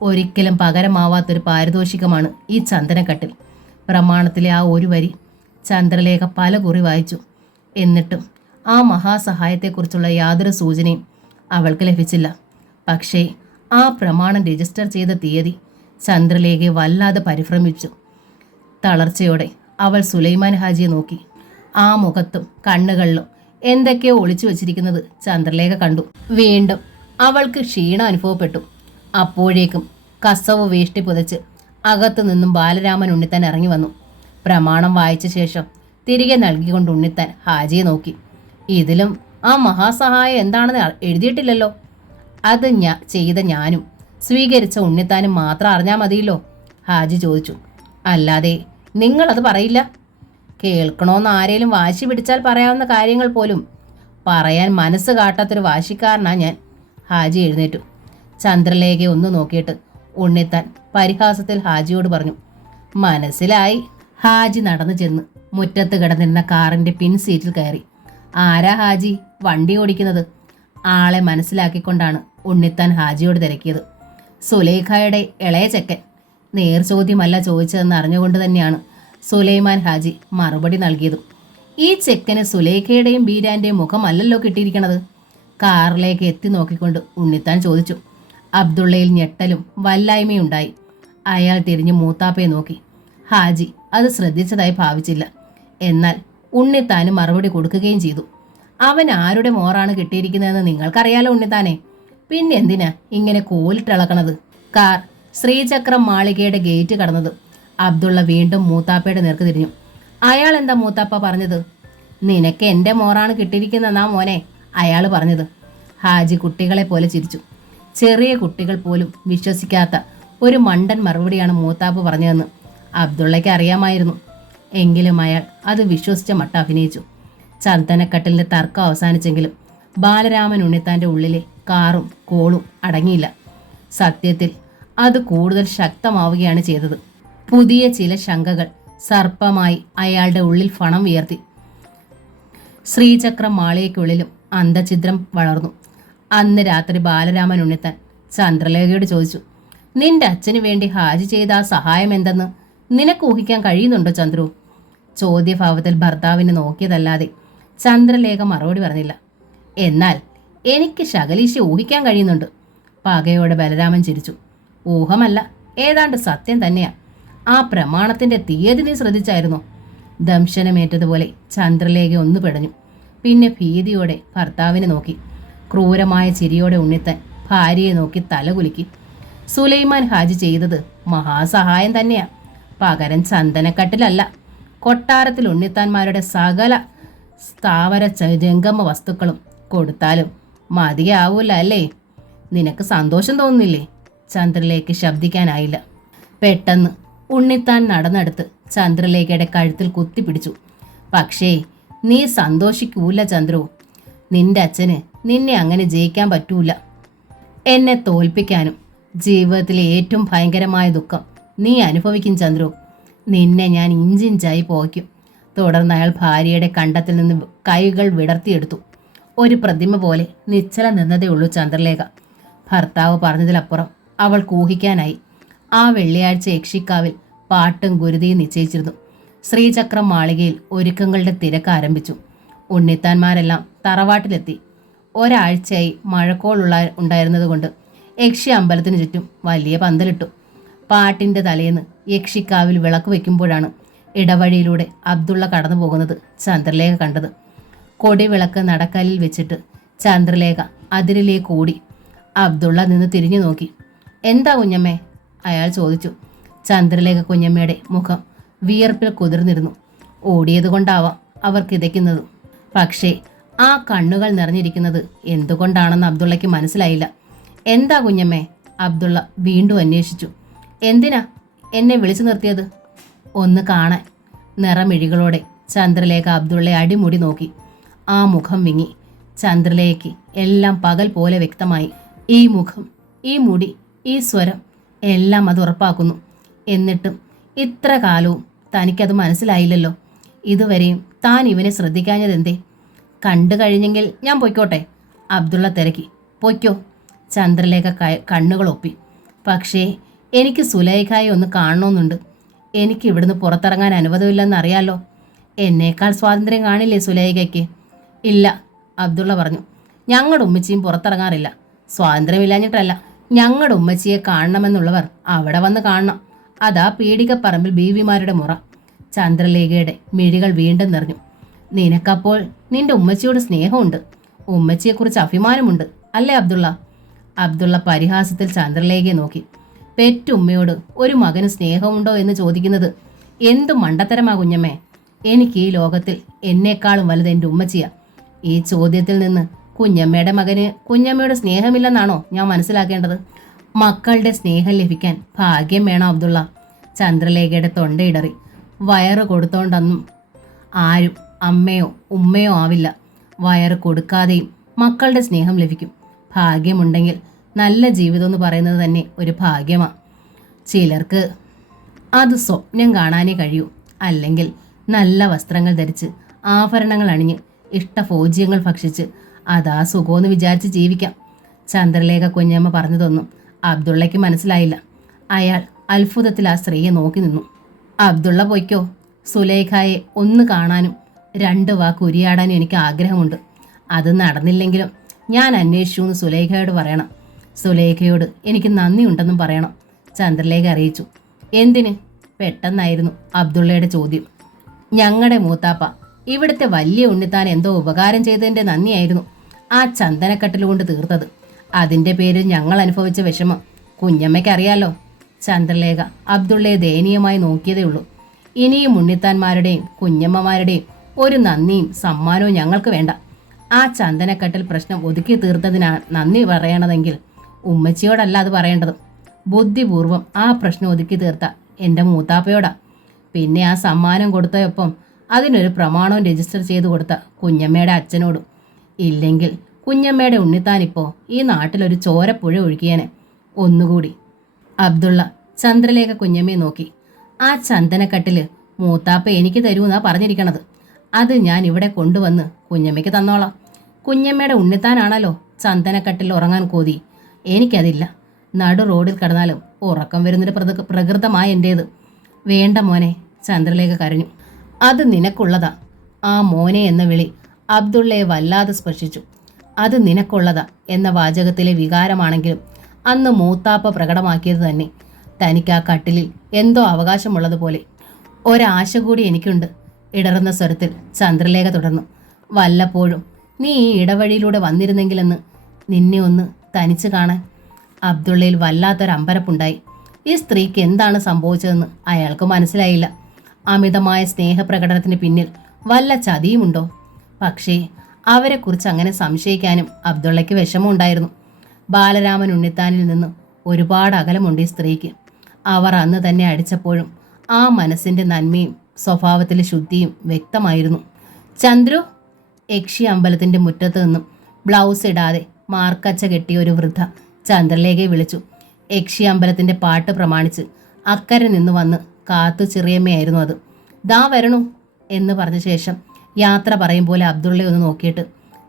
ഒരിക്കലും പകരമാവാത്തൊരു പാരിതോഷികമാണ് ഈ ചന്ദനക്കട്ടിൽ. പ്രമാണത്തിലെ ആ ഒരു വരി ചന്ദ്രലേഖ പല കുറി വായിച്ചു. എന്നിട്ടും ആ മഹാസഹായത്തെക്കുറിച്ചുള്ള യാതൊരു സൂചനയും അവൾക്ക് ലഭിച്ചില്ല. പക്ഷേ ആ പ്രമാണം രജിസ്റ്റർ ചെയ്ത തീയതി ചന്ദ്രലേഖയെ വല്ലാതെ പരിഭ്രമിച്ചു. തളർച്ചയോടെ അവൾ സുലൈമാൻ ഹാജിയെ നോക്കി. ആ മുഖത്തും കണ്ണുകളിലും എന്തൊക്കെയോ ഒളിച്ചു വച്ചിരിക്കുന്നത് ചന്ദ്രലേഖ കണ്ടു. വീണ്ടും അവൾക്ക് ക്ഷീണം അനുഭവപ്പെട്ടു. അപ്പോഴേക്കും കസവ് വേഷ്ടി പുതച്ച് അകത്തു നിന്നും ബാലരാമൻ ഉണ്ണിത്താൻ ഇറങ്ങി വന്നു. പ്രമാണം വായിച്ച ശേഷം തിരികെ നൽകിക്കൊണ്ട് ഉണ്ണിത്താൻ ഹാജിയെ നോക്കി. ഇതിലും ആ മഹാസഹായം എന്താണെന്ന് എഴുതിയിട്ടില്ലല്ലോ. അത് ചെയ്ത ഞാനും സ്വീകരിച്ച ഉണ്ണിത്താനും മാത്രം അറിഞ്ഞാൽ മതിയല്ലോ, ഹാജി ചോദിച്ചു. അല്ലാതെ നിങ്ങളത് പറയില്ല? കേൾക്കണമെന്ന് ആരേലും വാശി പിടിച്ചാൽ പറയാവുന്ന കാര്യങ്ങൾ പോലും പറയാൻ മനസ്സ് കാട്ടാത്തൊരു വാശിക്കാരനാ ഞാൻ. ഹാജി എഴുന്നേറ്റു. ചന്ദ്രലേഖയെ ഒന്ന് നോക്കിയിട്ട് ഉണ്ണിത്താൻ പരിഹാസത്തിൽ ഹാജിയോട് പറഞ്ഞു. മനസ്സിലായി. ഹാജി നടന്നു ചെന്ന് മുറ്റത്ത് കിടന്നിരുന്ന കാറിന്റെ പിൻ സീറ്റിൽ കയറി. ആരാ ഹാജി വണ്ടി ഓടിക്കുന്നത്? ആളെ മനസ്സിലാക്കിക്കൊണ്ടാണ് ഉണ്ണിത്താൻ ഹാജിയോട് തിരക്കിയത്. സുലൈഖയുടെ ഇളയ ചെക്കൻ. നേർ ചോദ്യമല്ല ചോദിച്ചതെന്ന് അറിഞ്ഞുകൊണ്ട് തന്നെയാണ് സുലൈമാൻ ഹാജി മറുപടി നൽകിയതും. ഈ ചെക്കന് സുലൈഖയുടെയും ബീരാന്റെയും മുഖമല്ലല്ലോ കിട്ടിയിരിക്കണത്. കാറിലേക്ക് എത്തി നോക്കിക്കൊണ്ട് ഉണ്ണിത്താൻ ചോദിച്ചു. അബ്ദുള്ളയിൽ ഞെട്ടലും വല്ലായ്മയുണ്ടായി. അയാൾ തിരിഞ്ഞു മൂത്താപ്പയെ നോക്കി. ഹാജി അത് ശ്രദ്ധിച്ചതായി ഭാവിച്ചില്ല. എന്നാൽ ഉണ്ണിത്താന് മറുപടി കൊടുക്കുകയും ചെയ്തു. അവൻ ആരുടെ മോറാണ് കിട്ടിയിരിക്കുന്നതെന്ന് നിങ്ങൾക്കറിയാലോ ഉണ്ണിത്താനെ. പിന്നെ എന്തിനാ ഇങ്ങനെ കോലിട്ടിളക്കണത്? കാർ ശ്രീചക്രം മാളികയുടെ ഗേറ്റ് കടന്നത് അബ്ദുള്ള വീണ്ടും മൂത്താപ്പയുടെ നേർക്ക് തിരിഞ്ഞു. അയാൾ എന്താ മൂത്താപ്പ പറഞ്ഞത്? നിനക്ക് എൻ്റെ മോറാണ് കിട്ടിയിരിക്കുന്നതെന്നാ മോനെ അയാൾ പറഞ്ഞത്. ഹാജി കുട്ടികളെ പോലെ ചിരിച്ചു. ചെറിയ കുട്ടികൾ പോലും വിശ്വസിക്കാത്ത ഒരു മണ്ടൻ മറുപടിയാണ് മൂത്താപ്പ് പറഞ്ഞതെന്ന് അബ്ദുള്ളയ്ക്ക് അറിയാമായിരുന്നു. എങ്കിലും അയാൾ അത് വിശ്വസിച്ച മട്ട അഭിനയിച്ചു. ചന്ദനക്കട്ടിലിന്റെ തർക്കം അവസാനിച്ചെങ്കിലും ബാലരാമൻ ഉണ്ണിത്താന്റെ ഉള്ളിലെ കാറും കോളും അടങ്ങിയില്ല. സത്യത്തിൽ അത് കൂടുതൽ ശക്തമാവുകയാണ് ചെയ്തത്. പുതിയ ചില ശങ്കകൾ സർപ്പമായി അയാളുടെ ഉള്ളിൽ ഫണം ഉയർത്തി. ശ്രീചക്രം മാളികയ്ക്കുള്ളിലും അന്തഛിദ്രം വളർന്നു. അന്ന് രാത്രി ബാലരാമൻ ഉണ്ണിത്താൻ ചന്ദ്രലേഖയോട് ചോദിച്ചു, നിന്റെ അച്ഛന് വേണ്ടി ഹാജി ചെയ്ത ആ സഹായം എന്തെന്ന് നിനക്ക് ഊഹിക്കാൻ കഴിയുന്നുണ്ടോ ചന്ദ്രു? ചോദ്യഭാവത്തിൽ ഭർത്താവിനെ നോക്കിയതല്ലാതെ ചന്ദ്രലേഖ മറുപടി പറഞ്ഞില്ല. എന്നാൽ എനിക്ക് ശകലീശ ഊഹിക്കാൻ കഴിയുന്നുണ്ട്. പകയോടെ ബലരാമൻ ചിരിച്ചു. ഊഹമല്ല, ഏതാണ്ട് സത്യം തന്നെയാ. ആ പ്രമാണത്തിന്റെ തീയതി നീ ശ്രദ്ധിച്ചായിരുന്നോ? ദംശനമേറ്റതുപോലെ ചന്ദ്രലേഖ ഒന്ന് പിടഞ്ഞു. പിന്നെ ഭീതിയോടെ ഭർത്താവിനെ നോക്കി. ക്രൂരമായ ചിരിയോടെ ഉണ്ണിത്താൻ ഭാര്യയെ നോക്കി തലകുലുക്കി. സുലൈമാൻ ഹാജി ചെയ്തത് മഹാസഹായം തന്നെയാ. പകരം ചന്ദനക്കട്ടിലല്ല, കൊട്ടാരത്തിൽ ഉണ്ണിത്താന്മാരുടെ സകല സ്ഥാവര ജംഗമ വസ്തുക്കളും കൊടുത്താലും മതിയാവൂല അല്ലേ? നിനക്ക് സന്തോഷം തോന്നുന്നില്ലേ? ചന്ദ്രലേഖയ്ക്ക് ശബ്ദിക്കാനായില്ല. പെട്ടെന്ന് ഉണ്ണിത്താൻ നടന്നെടുത്ത് ചന്ദ്രലേഖയുടെ കഴുത്തിൽ കുത്തിപ്പിടിച്ചു. പക്ഷേ നീ സന്തോഷിക്കൂല ചന്ദ്രു. നിന്റെ അച്ഛന് നിന്നെ അങ്ങനെ ജയിക്കാൻ പറ്റൂല. എന്നെ തോൽപ്പിക്കാനും ജീവിതത്തിലെ ഏറ്റവും ഭയങ്കരമായ ദുഃഖം നീ അനുഭവിക്കും ചന്ദ്രു. നിന്നെ ഞാൻ ഇഞ്ചിഞ്ചായി പോയിക്കും. തുടർന്ന് അയാൾ ഭാര്യയുടെ കണ്ടത്തിൽ നിന്ന് കൈകൾ വിടർത്തിയെടുത്തു. ഒരു പ്രതിമ പോലെ നിശ്ചലം നിന്നതേ ഉള്ളൂ ചന്ദ്രലേഖ. ഭർത്താവ് പറഞ്ഞതിലപ്പുറം അവൾ ഊഹിക്കാനായി. ആ വെള്ളിയാഴ്ച യക്ഷിക്കാവിൽ പാട്ടും ഗുരുതിയും നിശ്ചയിച്ചിരുന്നു. ശ്രീചക്രം മാളികയിൽ ഒരുക്കങ്ങളുടെ തിരക്ക് ആരംഭിച്ചു. ഉണ്ണിത്താന്മാരെല്ലാം തറവാട്ടിലെത്തി. ഒരാഴ്ചയായി ഉണ്ടായിരുന്നതുകൊണ്ട് യക്ഷി അമ്പലത്തിന് ചുറ്റും വലിയ പന്തലിട്ടു. പാട്ടിന്റെ തലേന്ന് യക്ഷിക്കാവിൽ വിളക്ക് വെക്കുമ്പോഴാണ് ഇടവഴിയിലൂടെ അബ്ദുള്ള കടന്നു പോകുന്നത് ചന്ദ്രലേഖ കണ്ടത്. കൊടിവിളക്ക് നടക്കലിൽ വെച്ചിട്ട് ചന്ദ്രലേഖ അതിരിലേക്ക് ഓടി. അബ്ദുള്ള നിന്ന് തിരിഞ്ഞു നോക്കി. എന്താ കുഞ്ഞമ്മേ? അയാൾ ചോദിച്ചു. ചന്ദ്രലേഖ കുഞ്ഞമ്മയുടെ മുഖം വിയർപ്പിൽ കുതിർന്നിരുന്നു. ഓടിയത് കൊണ്ടാവാം അവർ കിതയ്ക്കുന്നത്. പക്ഷേ ആ കണ്ണുകൾ നിറഞ്ഞിരിക്കുന്നത് എന്തുകൊണ്ടാണെന്ന് അബ്ദുള്ളയ്ക്ക് മനസ്സിലായില്ല. എന്താ കുഞ്ഞമ്മേ? അബ്ദുള്ള വീണ്ടും അന്വേഷിച്ചു. എന്തിനാ എന്നെ വിളിച്ചു നിർത്തിയത്? ഒന്ന് കാണാൻ. നിറമിഴികളോടെ ചന്ദ്രലേഖ അബ്ദുള്ളയെ അടിമുടി നോക്കി. ആ മുഖം വിങ്ങി. ചന്ദ്രലേഖയ്ക്ക് എല്ലാം പകൽ പോലെ വ്യക്തമായി. ഈ മുഖം, ഈ മുടി, ഈ സ്വരം എല്ലാം അത് ഉറപ്പാക്കുന്നു. എന്നിട്ടും ഇത്ര കാലവും തനിക്കത് മനസ്സിലായില്ലല്ലോ. ഇതുവരെയും താൻ ഇവനെ ശ്രദ്ധിക്കാഞ്ഞതെന്തേ? കണ്ടു കഴിഞ്ഞെങ്കിൽ ഞാൻ പൊയ്ക്കോട്ടെ? അബ്ദുള്ള തിരക്കി. പൊയ്ക്കോ. ചന്ദ്രലേഖ കണ്ണുകളൊപ്പി. പക്ഷേ എനിക്ക് സുലൈഖയെ ഒന്ന് കാണണമെന്നുണ്ട്. എനിക്ക് ഇവിടുന്ന് പുറത്തിറങ്ങാൻ അനുവാദമില്ലെന്നറിയാലോ. എന്നേക്കാൾ സ്വാതന്ത്ര്യം കാണില്ലേ സുലൈഖയ്ക്ക്? ഇല്ല, അബ്ദുള്ള പറഞ്ഞു. ഞങ്ങളുടെ ഉമ്മച്ചിയും പുറത്തിറങ്ങാറില്ല. സ്വാതന്ത്ര്യമില്ലാഞ്ഞിട്ടല്ല, ഞങ്ങളുടെ ഉമ്മച്ചിയെ കാണണമെന്നുള്ളവർ അവിടെ വന്ന് കാണണം. അതാ പീടികപ്പറമ്പിൽ ബീവിമാരുടെ മുറ. ചന്ദ്രലേഖയുടെ മിഴികൾ വീണ്ടും നിറഞ്ഞു. നിനക്കപ്പോൾ നിന്റെ ഉമ്മച്ചിയോട് സ്നേഹമുണ്ട്, ഉമ്മച്ചിയെക്കുറിച്ച് അഭിമാനമുണ്ട് അല്ലേ അബ്ദുള്ള? അബ്ദുള്ള പരിഹാസത്തിൽ ചന്ദ്രലേഖയെ നോക്കി. പെറ്റുമ്മയോട് ഒരു മകന് സ്നേഹമുണ്ടോ എന്ന് ചോദിക്കുന്നത് എന്തു മണ്ടത്തരമാ കുഞ്ഞമ്മേ? എനിക്ക് ഈ ലോകത്തിൽ എന്നേക്കാളും വലുത് എൻ്റെ ഉമ്മച്ചിയാ. ഈ ചോദ്യത്തിൽ നിന്ന് കുഞ്ഞമ്മയുടെ മകന് കുഞ്ഞമ്മയുടെ സ്നേഹമില്ലെന്നാണോ ഞാൻ മനസ്സിലാക്കേണ്ടത്? മക്കളുടെ സ്നേഹം ലഭിക്കാൻ ഭാഗ്യം വേണം അബ്ദുള്ള. ചന്ദ്രലേഖയുടെ തൊണ്ടയിടറി. വയറ് കൊടുത്തോണ്ടൊന്നും ആരും അമ്മയോ ഉമ്മയോ ആവില്ല. വയറ് കൊടുക്കാതെയും മക്കളുടെ സ്നേഹം ലഭിക്കും. ഭാഗ്യമുണ്ടെങ്കിൽ നല്ല ജീവിതം എന്ന് പറയുന്നത് തന്നെ ഒരു ഭാഗ്യമാണ്. ചിലർക്ക് അത് സ്വപ്നം കാണാനേ കഴിയൂ. അല്ലെങ്കിൽ നല്ല വസ്ത്രങ്ങൾ ധരിച്ച് ആഭരണങ്ങൾ അണിഞ്ഞ് ഇഷ്ടഭോജ്യങ്ങൾ ഭക്ഷിച്ച് അതാ സുഖമെന്ന് വിചാരിച്ച് ജീവിക്കാം. ചന്ദ്രലേഖ കുഞ്ഞമ്മ പറഞ്ഞതൊന്നും അബ്ദുള്ളയ്ക്ക് മനസ്സിലായില്ല. അയാൾ അത്ഭുതത്തിൽ ആ സ്ത്രീയെ നോക്കി നിന്നു. അബ്ദുള്ള പൊയ്ക്കോ. സുലേഖയെ ഒന്ന് കാണാനും 2 വാക്ക് ഉരിയാടാനും എനിക്ക് ആഗ്രഹമുണ്ട്. അത് നടന്നില്ലെങ്കിലും ഞാൻ അന്വേഷിച്ചു എന്ന് സുലേഖയോട് പറയണം. സുലേഖയോട് എനിക്ക് നന്ദിയുണ്ടെന്നും പറയണം. ചന്ദ്രലേഖ അറിയിച്ചു. എന്തിന്? പെട്ടെന്നായിരുന്നു അബ്ദുള്ളയുടെ ചോദ്യം. ഞങ്ങളുടെ മൂത്താപ്പ ഇവിടുത്തെ വലിയ ഉണ്ണിത്താൻ എന്തോ ഉപകാരം ചെയ്തതിൻ്റെ നന്ദിയായിരുന്നു ആ ചന്ദനക്കട്ടിൽ കൊണ്ട് തീർത്തത്. അതിൻ്റെ പേരിൽ ഞങ്ങൾ അനുഭവിച്ച വിഷമം കുഞ്ഞമ്മയ്ക്കറിയാലോ. ചന്ദ്രലേഖ അബ്ദുള്ളയെ ദയനീയമായി നോക്കിയതേ ഉള്ളൂ. ഇനിയും ഉണ്ണിത്താന്മാരുടെയും കുഞ്ഞമ്മമാരുടെയും ഒരു നന്ദിയും സമ്മാനവും ഞങ്ങൾക്ക് വേണ്ട. ആ ചന്ദനക്കട്ടിൽ പ്രശ്നം ഒതുക്കി തീർത്തതിനാണ് നന്ദി പറയണതെങ്കിൽ ഉമ്മച്ചിയോടല്ല അത് പറയേണ്ടത്. ബുദ്ധിപൂർവം ആ പ്രശ്നം ഒതുക്കി തീർത്ത എൻ്റെ മൂത്താപ്പയോടാ. പിന്നെ ആ സമ്മാനം കൊടുത്തയൊപ്പം അതിനൊരു പ്രമാണവും രജിസ്റ്റർ ചെയ്ത് കൊടുത്ത കുഞ്ഞമ്മയുടെ അച്ഛനോടും. ഇല്ലെങ്കിൽ കുഞ്ഞമ്മയുടെ ഉണ്ണിത്താനിപ്പോൾ ഈ നാട്ടിലൊരു ചോരപ്പുഴ ഒഴുകിയേനെ. ഒന്നുകൂടി അബ്ദുള്ള ചന്ദ്രലേഖ കുഞ്ഞമ്മയെ നോക്കി. ആ ചന്ദനക്കട്ടില് മൂത്താപ്പ എനിക്ക് തരൂന്നാ പറഞ്ഞിരിക്കണത്. അത് ഞാൻ ഇവിടെ കൊണ്ടുവന്ന് കുഞ്ഞമ്മയ്ക്ക് തന്നോളാം. കുഞ്ഞമ്മയുടെ ഉണ്ണിത്താനാണല്ലോ ചന്ദനക്കട്ടിൽ ഉറങ്ങാൻ കോതി. എനിക്കതില്ല. നടു റോഡിൽ കിടന്നാലും ഉറക്കം വരുന്നൊരു പ്രകൃതമായ എൻ്റേത്. വേണ്ട മോനെ. ചന്ദ്രലേഖ കരഞ്ഞു. അത് നിനക്കുള്ളതാ. ആ മോനെ എന്ന വിളി അബ്ദുള്ളയെ വല്ലാതെ സ്പർശിച്ചു. അത് നിനക്കുള്ളതാ എന്ന വാചകത്തിലെ വികാരമാണെങ്കിലും അന്ന് മൂത്താപ്പ പ്രകടമാക്കിയത് തന്നെ. തനിക്ക് ആ കട്ടിലിൽ എന്തോ അവകാശമുള്ളതുപോലെ. ഒരാശ കൂടി എനിക്കുണ്ട്. ഇടറുന്ന സ്വരത്തിൽ ചന്ദ്രലേഖ തുടർന്നു. വല്ലപ്പോഴും നീ ഈ ഇടവഴിയിലൂടെ വന്നിരുന്നെങ്കിലെന്ന്, നിന്നെ ഒന്ന് തനിച്ച് കാണാൻ. അബ്ദുള്ളയിൽ വല്ലാത്തൊരമ്പരപ്പുണ്ടായി. ഈ സ്ത്രീക്ക് എന്താണ് സംഭവിച്ചതെന്ന് അയാൾക്ക് മനസ്സിലായില്ല. അമിതമായ സ്നേഹപ്രകടനത്തിന് പിന്നിൽ വല്ല ചതിയുമുണ്ടോ? പക്ഷേ അവരെക്കുറിച്ച് അങ്ങനെ സംശയിക്കാനും അബ്ദുള്ളയ്ക്ക് വിഷമമുണ്ടായിരുന്നു. ബാലരാമൻ ഉണ്ണിത്താനിൽ നിന്ന് ഒരുപാട് അകലമുണ്ട് ഈ സ്ത്രീക്ക്. അവർ അന്ന് തന്നെ അടിച്ചപ്പോഴും ആ മനസ്സിൻ്റെ നന്മയും സ്വഭാവത്തിലെ ശുദ്ധിയും വ്യക്തമായിരുന്നു. ചന്ദ്രു. യക്ഷി അമ്പലത്തിൻ്റെ മുറ്റത്ത് നിന്നും ബ്ലൗസ് ഇടാതെ മാർക്കച്ച കെട്ടിയ ഒരു വൃദ്ധ ചന്ദ്രലേഖയെ വിളിച്ചു. യക്ഷി അമ്പലത്തിൻ്റെ പാട്ട് പ്രമാണിച്ച് അക്കരെ നിന്ന് വന്ന് കാത്തു ചെറിയമ്മയായിരുന്നു അത്. ദാ വരണു എന്ന് പറഞ്ഞ ശേഷം യാത്ര പറയും പോലെ അബ്ദുള്ളയെ ഒന്ന് നോക്കിയിട്ട്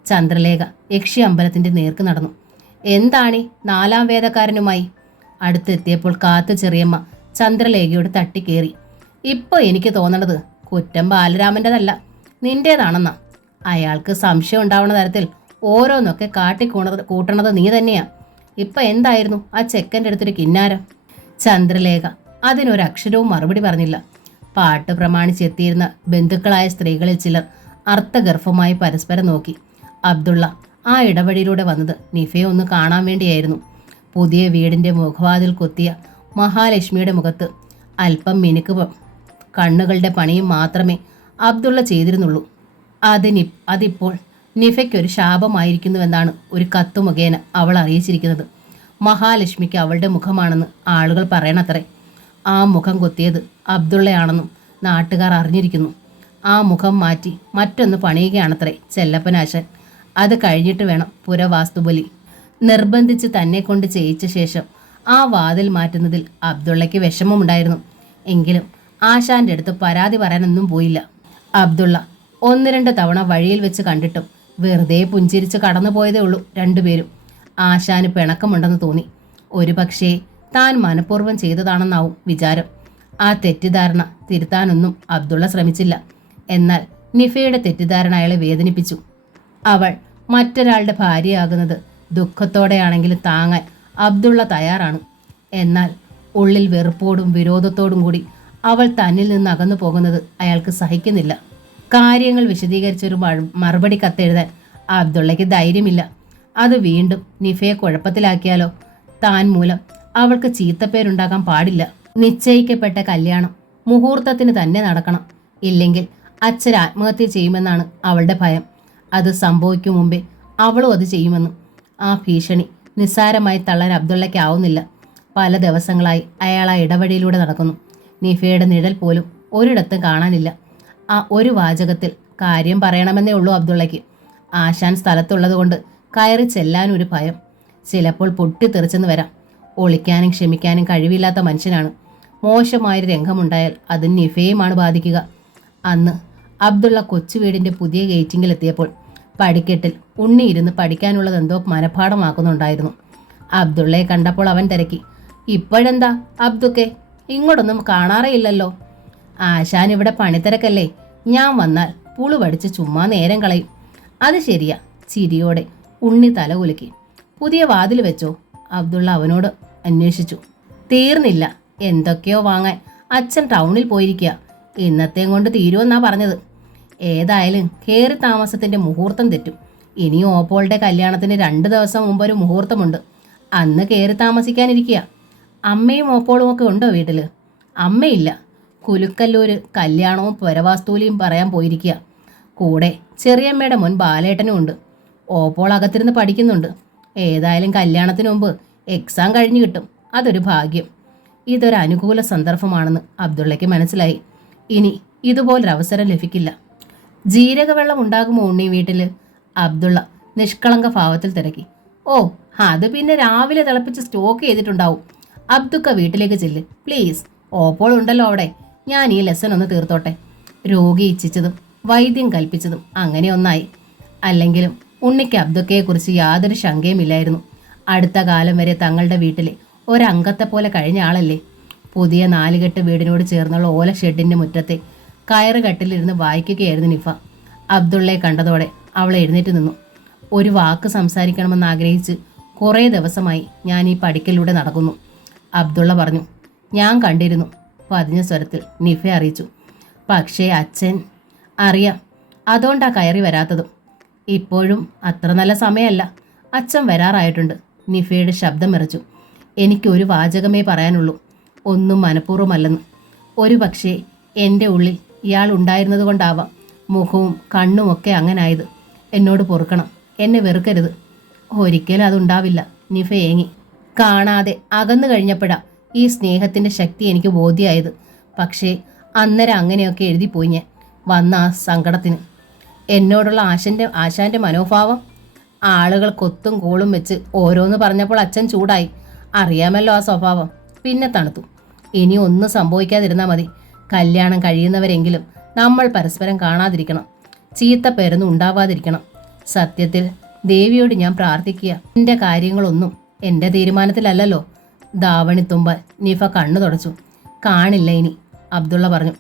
ചന്ദ്രലേഖ യക്ഷി അമ്പലത്തിൻ്റെ നേർക്ക് നടന്നു. എന്താണീ 4-ാം വേദക്കാരനുമായി? അടുത്തെത്തിയപ്പോൾ കാത്തു ചെറിയമ്മ ചന്ദ്രലേഖയോട് തട്ടിക്കേറി. ഇപ്പോൾ എനിക്ക് തോന്നണത് കുറ്റം ബാലരാമൻ്റെതല്ല, നിൻ്റേതാണെന്നാ. അയാൾക്ക് സംശയം ഉണ്ടാവുന്ന തരത്തിൽ ഓരോന്നൊക്കെ കൂട്ടണത് നീ തന്നെയാ. ഇപ്പം എന്തായിരുന്നു ആ ചെക്കൻ്റെ അടുത്തൊരു കിന്നാരം? ചന്ദ്രലേഖ അതിനൊരക്ഷരവും മറുപടി പറഞ്ഞില്ല. പാട്ട് പ്രമാണിച്ചെത്തിയിരുന്ന ബന്ധുക്കളായ സ്ത്രീകളിൽ ചിലർ അർത്ഥഗർഭമായി പരസ്പരം നോക്കി. അബ്ദുള്ള ആ ഇടവഴിയിലൂടെ വന്നത് നിഫയെ ഒന്ന് കാണാൻ വേണ്ടിയായിരുന്നു. പുതിയ വീടിൻ്റെ മുഖവാതിൽ കൊത്തിയ മഹാലക്ഷ്മിയുടെ മുഖത്ത് അല്പം മിനുക്ക് കണ്ണുകളുടെ പണിയും മാത്രമേ അബ്ദുള്ള ചെയ്തിരുന്നുള്ളൂ. അതിപ്പോൾ നിഫയ്ക്കൊരു ശാപമായിരിക്കുന്നുവെന്നാണ് ഒരു കത്ത് മുഖേന അവൾ അറിയിച്ചിരിക്കുന്നത്. മഹാലക്ഷ്മിക്ക് അവളുടെ മുഖമാണെന്ന് ആളുകൾ പറയണത്രേ. ആ മുഖം കൊത്തിയത് അബ്ദുള്ളയാണെന്നും നാട്ടുകാർ അറിഞ്ഞിരിക്കുന്നു. ആ മുഖം മാറ്റി മറ്റൊന്ന് പണിയുകയാണത്രേ ചെല്ലപ്പനാശാൻ. അത് കഴിഞ്ഞിട്ട് വേണം പുരവാസ്തുബലി. നിർബന്ധിച്ച് തന്നെ കൊണ്ട് ചെയ്യിച്ച ശേഷം ആ വാതിൽ മാറ്റുന്നതിൽ അബ്ദുള്ളയ്ക്ക് വിഷമമുണ്ടായിരുന്നു. എങ്കിലും ആശാന്റെ അടുത്ത് പരാതി പറയാനൊന്നും പോയില്ല. അബ്ദുള്ള 1-2 തവണ വഴിയിൽ വെച്ച് കണ്ടിട്ടും വെറുതെ പുഞ്ചിരിച്ച് കടന്നുപോയതേ ഉള്ളൂ രണ്ടുപേരും. ആശാന് പിണക്കമുണ്ടെന്ന് തോന്നി. ഒരു പക്ഷേ താൻ മനഃപൂർവ്വം ചെയ്തതാണെന്നാവും വിചാരം. ആ തെറ്റിദ്ധാരണ തിരുത്താനൊന്നും അബ്ദുള്ള ശ്രമിച്ചില്ല. എന്നാൽ നിഫയുടെ തെറ്റിദ്ധാരണ അയാളെ വേദനിപ്പിച്ചു. അവൾ മറ്റൊരാളുടെ ഭാര്യയാകുന്നത് ദുഃഖത്തോടെയാണെങ്കിലും താങ്ങാൻ അബ്ദുള്ള തയ്യാറാണ്. എന്നാൽ ഉള്ളിൽ വെറുപ്പോടും വിരോധത്തോടും കൂടി അവൾ തന്നിൽ നിന്ന് അകന്നു പോകുന്നത് അയാൾക്ക് സഹിക്കുന്നില്ല. കാര്യങ്ങൾ വിശദീകരിച്ചൊരു മറുപടി കത്തെഴുതാൻ അബ്ദുള്ളയ്ക്ക് ധൈര്യമില്ല. അത് വീണ്ടും നിഫയെ കുഴപ്പത്തിലാക്കിയാലോ? താൻ മൂലം അവൾക്ക് ചീത്തപ്പേരുണ്ടാകാൻ പാടില്ല. നിശ്ചയിക്കപ്പെട്ട കല്യാണം മുഹൂർത്തത്തിന് തന്നെ നടക്കണം. ഇല്ലെങ്കിൽ അച്ഛൻ ആത്മഹത്യ ചെയ്യുമെന്നാണ് അവളുടെ ഭയം. അത് സംഭവിക്കും മുമ്പേ അവളും അത് ചെയ്യുമെന്ന്. ആ ഭീഷണി നിസ്സാരമായി തള്ളാൻ അബ്ദുള്ളയ്ക്കാവുന്നില്ല. പല ദിവസങ്ങളായി അയാൾ ആ ഇടവഴിയിലൂടെ നടക്കുന്നു. നിഫയുടെ നിഴൽ പോലും ഒരിടത്തും കാണാനില്ല. ആ ഒരു വാചകത്തിൽ കാര്യം പറയണമെന്നേ ഉള്ളൂ അബ്ദുള്ളയ്ക്ക്. ആശാൻ സ്ഥലത്തുള്ളത് കൊണ്ട് കയറി ചെല്ലാനൊരു ഭയം. ചിലപ്പോൾ പൊട്ടിത്തെറിച്ചെന്ന് വരാം. ഒളിക്കാനും ക്ഷമിക്കാനും കഴിവില്ലാത്ത മനുഷ്യനാണ്. മോശമായൊരു രംഗമുണ്ടായാൽ അത് നിഫയുമാണ് ബാധിക്കുക. അന്ന് അബ്ദുള്ള കൊച്ചു വീടിൻ്റെ പുതിയ ഗേറ്റിങ്ങിലെത്തിയപ്പോൾ പടിക്കെട്ടിൽ ഉണ്ണിയിരുന്ന് പഠിക്കാനുള്ളതെന്തോ മനഃപ്പാഠമാക്കുന്നുണ്ടായിരുന്നു. അബ്ദുള്ളയെ കണ്ടപ്പോൾ അവൻ തിരക്കി, ഇപ്പോഴെന്താ അബ്ദുക്കെ, ഇങ്ങോട്ടൊന്നും കാണാറേയില്ലല്ലോ. ആശാൻ ഇവിടെ പണിത്തിരക്കല്ലേ, ഞാൻ വന്നാൽ പുളു പഠിച്ച് ചുമ്മാ നേരം കളയും. അത് ശരിയാ, ചിരിയോടെ ഉണ്ണി തല കുലുക്കി. പുതിയ വാതിൽ വെച്ചോ? അബ്ദുള്ള അവനോട് അന്വേഷിച്ചു. തീർന്നില്ല, എന്തൊക്കെയോ വാങ്ങാൻ അച്ഛൻ ടൗണിൽ പോയിരിക്കുക. ഇന്നത്തെയും കൊണ്ട് തീരുമെന്നാ പറഞ്ഞത്. ഏതായാലും കയറി താമസത്തിന്റെ മുഹൂർത്തം തെറ്റും. ഇനി ഓപ്പോളുടെ കല്യാണത്തിന് 2 ദിവസം മുമ്പ് ഒരു മുഹൂർത്തമുണ്ട്. അന്ന് കയറി താമസിക്കാനിരിക്കുക. അമ്മയും ഓപ്പോളും ഒക്കെ ഉണ്ടോ വീട്ടിൽ? അമ്മയില്ല, കുലുക്കല്ലൂര് കല്യാണവും പുരവാസ്തൂലിയും പറയാൻ പോയിരിക്കുക. കൂടെ ചെറിയമ്മയുടെ മുൻ ബാലേട്ടനും ഉണ്ട്. ഓപ്പോൾ അകത്തിരുന്ന് പഠിക്കുന്നുണ്ട്. ഏതായാലും കല്യാണത്തിന് മുമ്പ് എക്സാം കഴിഞ്ഞു കിട്ടും. അതൊരു ഭാഗ്യം. ഇതൊരു അനുകൂല സന്ദർഭമാണെന്ന് അബ്ദുള്ളയ്ക്ക് മനസ്സിലായി. ഇനി ഇതുപോലൊരവസരം ലഭിക്കില്ല. ജീരകവെള്ളം ഉണ്ടാകുമോ ഉണ്ണി വീട്ടിൽ? അബ്ദുള്ള നിഷ്കളങ്ക ഭാവത്തിൽ തിരക്കി. ഓ, അത് പിന്നെ രാവിലെ തിളപ്പിച്ച് സ്റ്റോക്ക് ചെയ്തിട്ടുണ്ടാവും. അബ്ദുക്ക വീട്ടിലേക്ക് ചെല്ല് പ്ലീസ്. ഓപ്പോൾ ഉണ്ടല്ലോ അവിടെ. ഞാൻ ഈ ലെസൺ ഒന്ന് തീർത്തോട്ടെ. രോഗി ഇച്ഛിച്ചതും വൈദ്യം കൽപ്പിച്ചതും അങ്ങനെ ഒന്നായി. അല്ലെങ്കിലും ഉണ്ണിക്ക് അബ്ദുക്കയെക്കുറിച്ച് യാതൊരു ശങ്കയുമില്ലായിരുന്നു. അടുത്ത കാലം വരെ തങ്ങളുടെ വീട്ടിലെ ഒരംഗത്തെ പോലെ കഴിഞ്ഞ ആളല്ലേ. പുതിയ 4 കെട്ട് വീടിനോട് ചേർന്നുള്ള ഓല ഷെഡിൻ്റെ മുറ്റത്തെ കയറുകട്ടിലിരുന്ന് വായിക്കുകയായിരുന്നു നിഫ. അബ്ദുള്ളയെ കണ്ടതോടെ അവൾ എഴുന്നേറ്റ് നിന്നു. ഒരു വാക്ക് സംസാരിക്കണമെന്ന് ആഗ്രഹിച്ച് കുറേ ദിവസമായി ഞാൻ ഈ പടിക്കലിലൂടെ നടക്കുന്നു. അബ്ദുള്ള പറഞ്ഞു. ഞാൻ കണ്ടിരുന്നു, പതിഞ്ഞ സ്വരത്തിൽ നിഫ അറിയിച്ചു. പക്ഷേ അച്ഛൻ. അറിയാം, അതുകൊണ്ടാ കയറി വരാത്തതും. ഇപ്പോഴും അത്ര നല്ല സമയമല്ല. അച്ഛൻ വരാറായിട്ടുണ്ട്. നിഫയുടെ ശബ്ദം വിറച്ചു. എനിക്കൊരു വാചകമേ പറയാനുള്ളൂ, ഒന്നും മനഃപൂർവ്വമല്ലെന്ന്. ഒരു പക്ഷേ എൻ്റെ ഉള്ളിൽ ഇയാൾ ഉണ്ടായിരുന്നത് കൊണ്ടാവാം മുഖവും കണ്ണുമൊക്കെ അങ്ങനായത്. എന്നോട് പൊറുക്കണം, എന്നെ വെറുക്കരുത്. ഒരിക്കലും അതുണ്ടാവില്ല. നിഫ ഏങ്ങി. കാണാതെ അകന്നു കഴിഞ്ഞപ്പോഴാ ഈ സ്നേഹത്തിൻ്റെ ശക്തി എനിക്ക് ബോധ്യമായത്. പക്ഷേ അന്നേരം അങ്ങനെയൊക്കെ എഴുതിപ്പോയി ഞാൻ വന്ന ആ സങ്കടത്തിന്. എന്നോടുള്ള ആശാൻ്റെ മനോഭാവം. ആളുകൾ കൊത്തും കോളും വെച്ച് ഓരോന്ന് പറഞ്ഞപ്പോൾ അച്ഛൻ ചൂടായി. അറിയാമല്ലോ ആ സ്വഭാവം. പിന്നെ തണുത്തു. ഇനി ഒന്നും സംഭവിക്കാതിരുന്നാൽ മതി. കല്യാണം കഴിയുന്നവരെങ്കിലും നമ്മൾ പരസ്പരം കാണാതിരിക്കണം. ചീത്ത പേരൊന്നും ഉണ്ടാവാതിരിക്കണം. സത്യത്തിൽ ദേവിയോട് ഞാൻ പ്രാർത്ഥിക്കുക. എൻ്റെ കാര്യങ്ങളൊന്നും എൻ്റെ തീരുമാനത്തിലല്ലല്ലോ. ധാവണിത്തുമ്പാൽ നിഫ കണ്ണു തുടച്ചു. കാണില്ല ഇനി, അബ്ദുള്ള പറഞ്ഞു.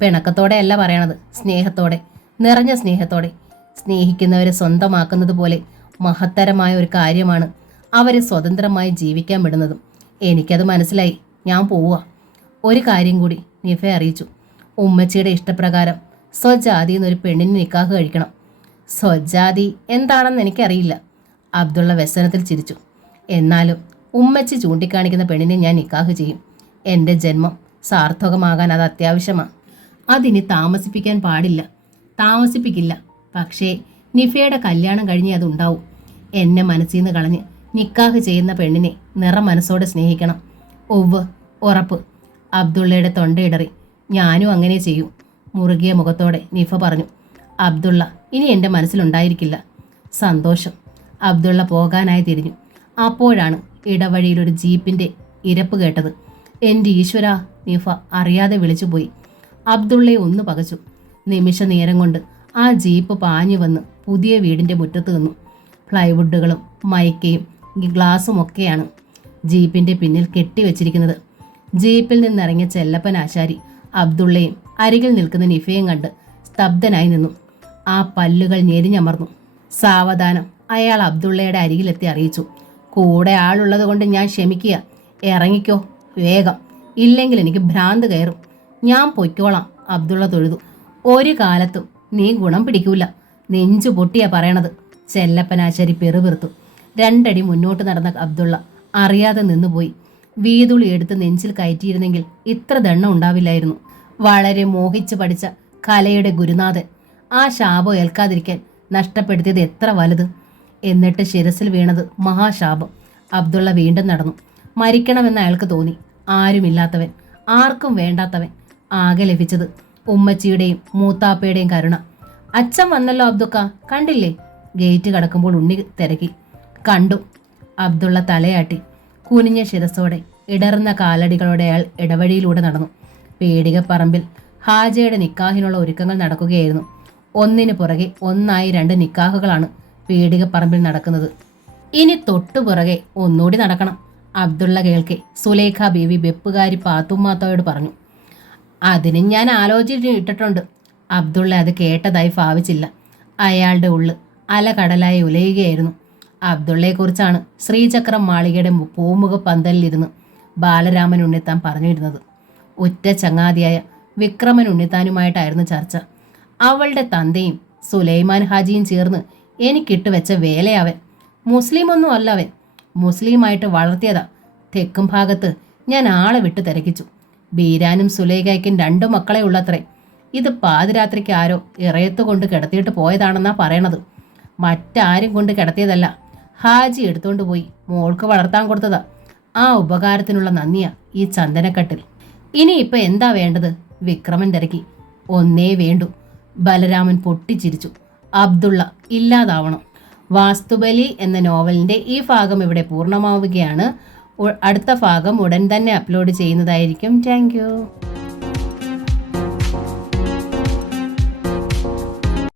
പിണക്കത്തോടെയല്ല പറയണത്, സ്നേഹത്തോടെ, നിറഞ്ഞ സ്നേഹത്തോടെ. സ്നേഹിക്കുന്നവരെ സ്വന്തമാക്കുന്നത് പോലെ മഹത്തരമായ ഒരു കാര്യമാണ് അവരെ സ്വതന്ത്രമായി ജീവിക്കാൻ വിടുന്നതും. എനിക്കത് മനസ്സിലായി. ഞാൻ പോവുക. ഒരു കാര്യം കൂടി നിഫ അറിയിച്ചു. ഉമ്മച്ചിയുടെ ഇഷ്ടപ്രകാരം സ്വജാതി എന്നൊരു പെണ്ണിന് നിക്കാഹ് കഴിക്കണം. സ്വജാതി എന്താണെന്ന് എനിക്കറിയില്ല. അബ്ദുള്ള വ്യസനത്തിൽ ചിരിച്ചു. എന്നാലും ഉമ്മച്ചി ചൂണ്ടിക്കാണിക്കുന്ന പെണ്ണിനെ ഞാൻ നിക്കാഹ് ചെയ്യും. എൻ്റെ ജന്മം സാർത്ഥകമാകാൻ അത് അത്യാവശ്യമാണ്. അതിനി താമസിപ്പിക്കാൻ പാടില്ല. താമസിപ്പിക്കില്ല. പക്ഷേ നിഫയുടെ കല്യാണം കഴിഞ്ഞേ അതുണ്ടാവും. എന്നെ മനസ്സിൽ നിന്ന് കളഞ്ഞ് നിക്കാഹ് ചെയ്യുന്ന പെണ്ണിനെ നിറമനസ്സോടെ സ്നേഹിക്കണം. ഒവ്വ്, ഉറപ്പ്. അബ്ദുള്ളയുടെ തൊണ്ടയിടറി. ഞാനും അങ്ങനെ ചെയ്യൂ. മുറുകിയ മുഖത്തോടെ നിഫ പറഞ്ഞു. അബ്ദുള്ള ഇനി എൻ്റെ മനസ്സിലുണ്ടായിരിക്കില്ല. സന്തോഷം. അബ്ദുള്ള പോകാനായി തിരിഞ്ഞു. അപ്പോഴാണ് ഇടവഴിയിലൊരു ജീപ്പിൻ്റെ ഇരപ്പ് കേട്ടത്. എൻ്റെ ഈശ്വര, നിഫ അറിയാതെ വിളിച്ചുപോയി. അബ്ദുള്ളയെ ഒന്ന് പകച്ചു. നിമിഷ നേരം കൊണ്ട് ആ ജീപ്പ് പാഞ്ഞു വന്ന് പുതിയ വീടിൻ്റെ മുറ്റത്ത് നിന്നു. പ്ലൈവുഡുകളും മൈക്കയും ഗ്ലാസും ഒക്കെയാണ് ജീപ്പിൻ്റെ പിന്നിൽ കെട്ടിവെച്ചിരിക്കുന്നത്. ജീപ്പിൽ നിന്നിറങ്ങിയ ചെല്ലപ്പൻ ആശാരി അബ്ദുള്ളയും അരികിൽ നിൽക്കുന്ന നിഫയും കണ്ട് സ്തബ്ധനായി നിന്നു. ആ പല്ലുകൾ ഞെരിഞ്ഞമർന്നു. സാവധാനം അയാൾ അബ്ദുള്ളയുടെ അരികിലെത്തി അറിയിച്ചു. കൂടെ ആളുള്ളത് കൊണ്ട് ഞാൻ ക്ഷമിക്കുക. ഇറങ്ങിക്കോ വേഗം, ഇല്ലെങ്കിൽ എനിക്ക് ഭ്രാന്ത് കയറും. ഞാൻ പൊയ്ക്കോളാം. അബ്ദുള്ള തൊഴുതു. ഒരു കാലത്തും നീ ഗുണം പിടിക്കൂല. നെഞ്ചു പൊട്ടിയാ പറയണത്. ചെല്ലപ്പനാശാരി പെറുപിറുത്തു. 2 അടി മുന്നോട്ട് നടന്ന അബ്ദുള്ള അറിയാതെ നിന്നുപോയി. വീതുളി എടുത്ത് നെഞ്ചിൽ കയറ്റിയിരുന്നെങ്കിൽ ഇത്ര ദണ്ണം ഉണ്ടാവില്ലായിരുന്നു. വളരെ മോഹിച്ച് പഠിച്ച കലയുടെ ഗുരുനാഥൻ. ആ ശാപം ഏൽക്കാതിരിക്കാൻ നഷ്ടപ്പെടുത്തിയത് എത്ര വലുത്. എന്നിട്ട് ശിരസിൽ വീണത് മഹാശാപം. അബ്ദുള്ള വീണ്ടും നടന്നു. മരിക്കണമെന്ന് അയാൾക്ക് തോന്നി. ആരുമില്ലാത്തവൻ, ആർക്കും വേണ്ടാത്തവൻ. ആകെ ലഭിച്ചത് ഉമ്മച്ചിയുടെയും മൂത്താപ്പയുടെയും കരുണ. അച്ഛൻ വന്നല്ലോ അബ്ദുക്ക, കണ്ടില്ലേ? ഗേറ്റ് കടക്കുമ്പോൾ ഉണ്ണി തിരക്കി. കണ്ടു. അബ്ദുള്ള തലയാട്ടി. കുനിഞ്ഞ ശിരസോടെ ഇടർന്ന കാലടികളോടെ അയാൾ ഇടവഴിയിലൂടെ നടന്നു. പേടികപ്പറമ്പിൽ ഹാജയുടെ നിക്കാഹിനുള്ള ഒരുക്കങ്ങൾ നടക്കുകയായിരുന്നു. ഒന്നിനു പുറകെ ഒന്നായി 2 നിക്കാഹുകളാണ് പേടികപ്പറമ്പിൽ നടക്കുന്നത്. ഇനി തൊട്ടുപുറകെ ഒന്നുകൂടി നടക്കണം. അബ്ദുള്ള കേൾക്കെ സുലേഖ ബീവി വെപ്പുകാരി പാത്തുമ്മാത്തോയോട് പറഞ്ഞു. അതിനും ഞാൻ ആലോചിച്ചിട്ടിട്ടുണ്ട്. അബ്ദുള്ള അത് കേട്ടതായി ഭാവിച്ചില്ല. അയാളുടെ ഉള്ള് അലകടലായി ഉലയുകയായിരുന്നു. അബ്ദുള്ളയെക്കുറിച്ചാണ് ശ്രീചക്രം മാളികയുടെ പൂമുഖ പന്തലിലിരുന്ന് ബാലരാമൻ ഉണ്ണിത്താൻ പറഞ്ഞിരുന്നത്. ഉറ്റ ചങ്ങാതിയായ വിക്രമൻ ഉണ്ണിത്താനുമായിട്ടായിരുന്നു ചർച്ച. അവളുടെ തന്തയും സുലൈമാൻ ഹാജിയും ചേർന്ന് എനിക്കിട്ട് വെച്ച വേലയവൻ. മുസ്ലിമൊന്നും അല്ല അവൻ. മുസ്ലിമായിട്ട് വളർത്തിയതാ. തെക്കും ഭാഗത്ത് ഞാൻ ആളെ വിട്ട് തിരക്കിച്ചു. ബീരാനും സുലൈഖയ്ക്കും 2 മക്കളെ ഉള്ളത്രേ. ഇത് പാതിരാത്രിക്ക് ആരോ ഇറയത്ത് കൊണ്ട് കിടത്തിയിട്ട് പോയതാണെന്നാ പറയണത്. മറ്റാരും കൊണ്ട് കിടത്തിയതല്ല. ഹാജി എടുത്തോണ്ട് പോയി മോൾക്ക് വളർത്താൻ കൊടുത്തതാ. ആ ഉപകാരത്തിനുള്ള നന്ദിയാ ഈ ചന്ദനക്കട്ടിൽ. ഇനിയിപ്പോൾ എന്താ വേണ്ടത്? വിക്രമൻ തിരക്കി. ഒന്നേ വേണ്ടു. ബലരാമൻ പൊട്ടിച്ചിരിച്ചു. അബ്ദുള്ള ഇല്ലാതാവണം. വാസ്തുബലി എന്ന നോവലിൻ്റെ ഈ ഭാഗം ഇവിടെ പൂർണ്ണമാവുകയാണ്. അടുത്ത ഭാഗം ഉടൻ തന്നെ അപ്ലോഡ് ചെയ്യുന്നതായിരിക്കും. Thank you.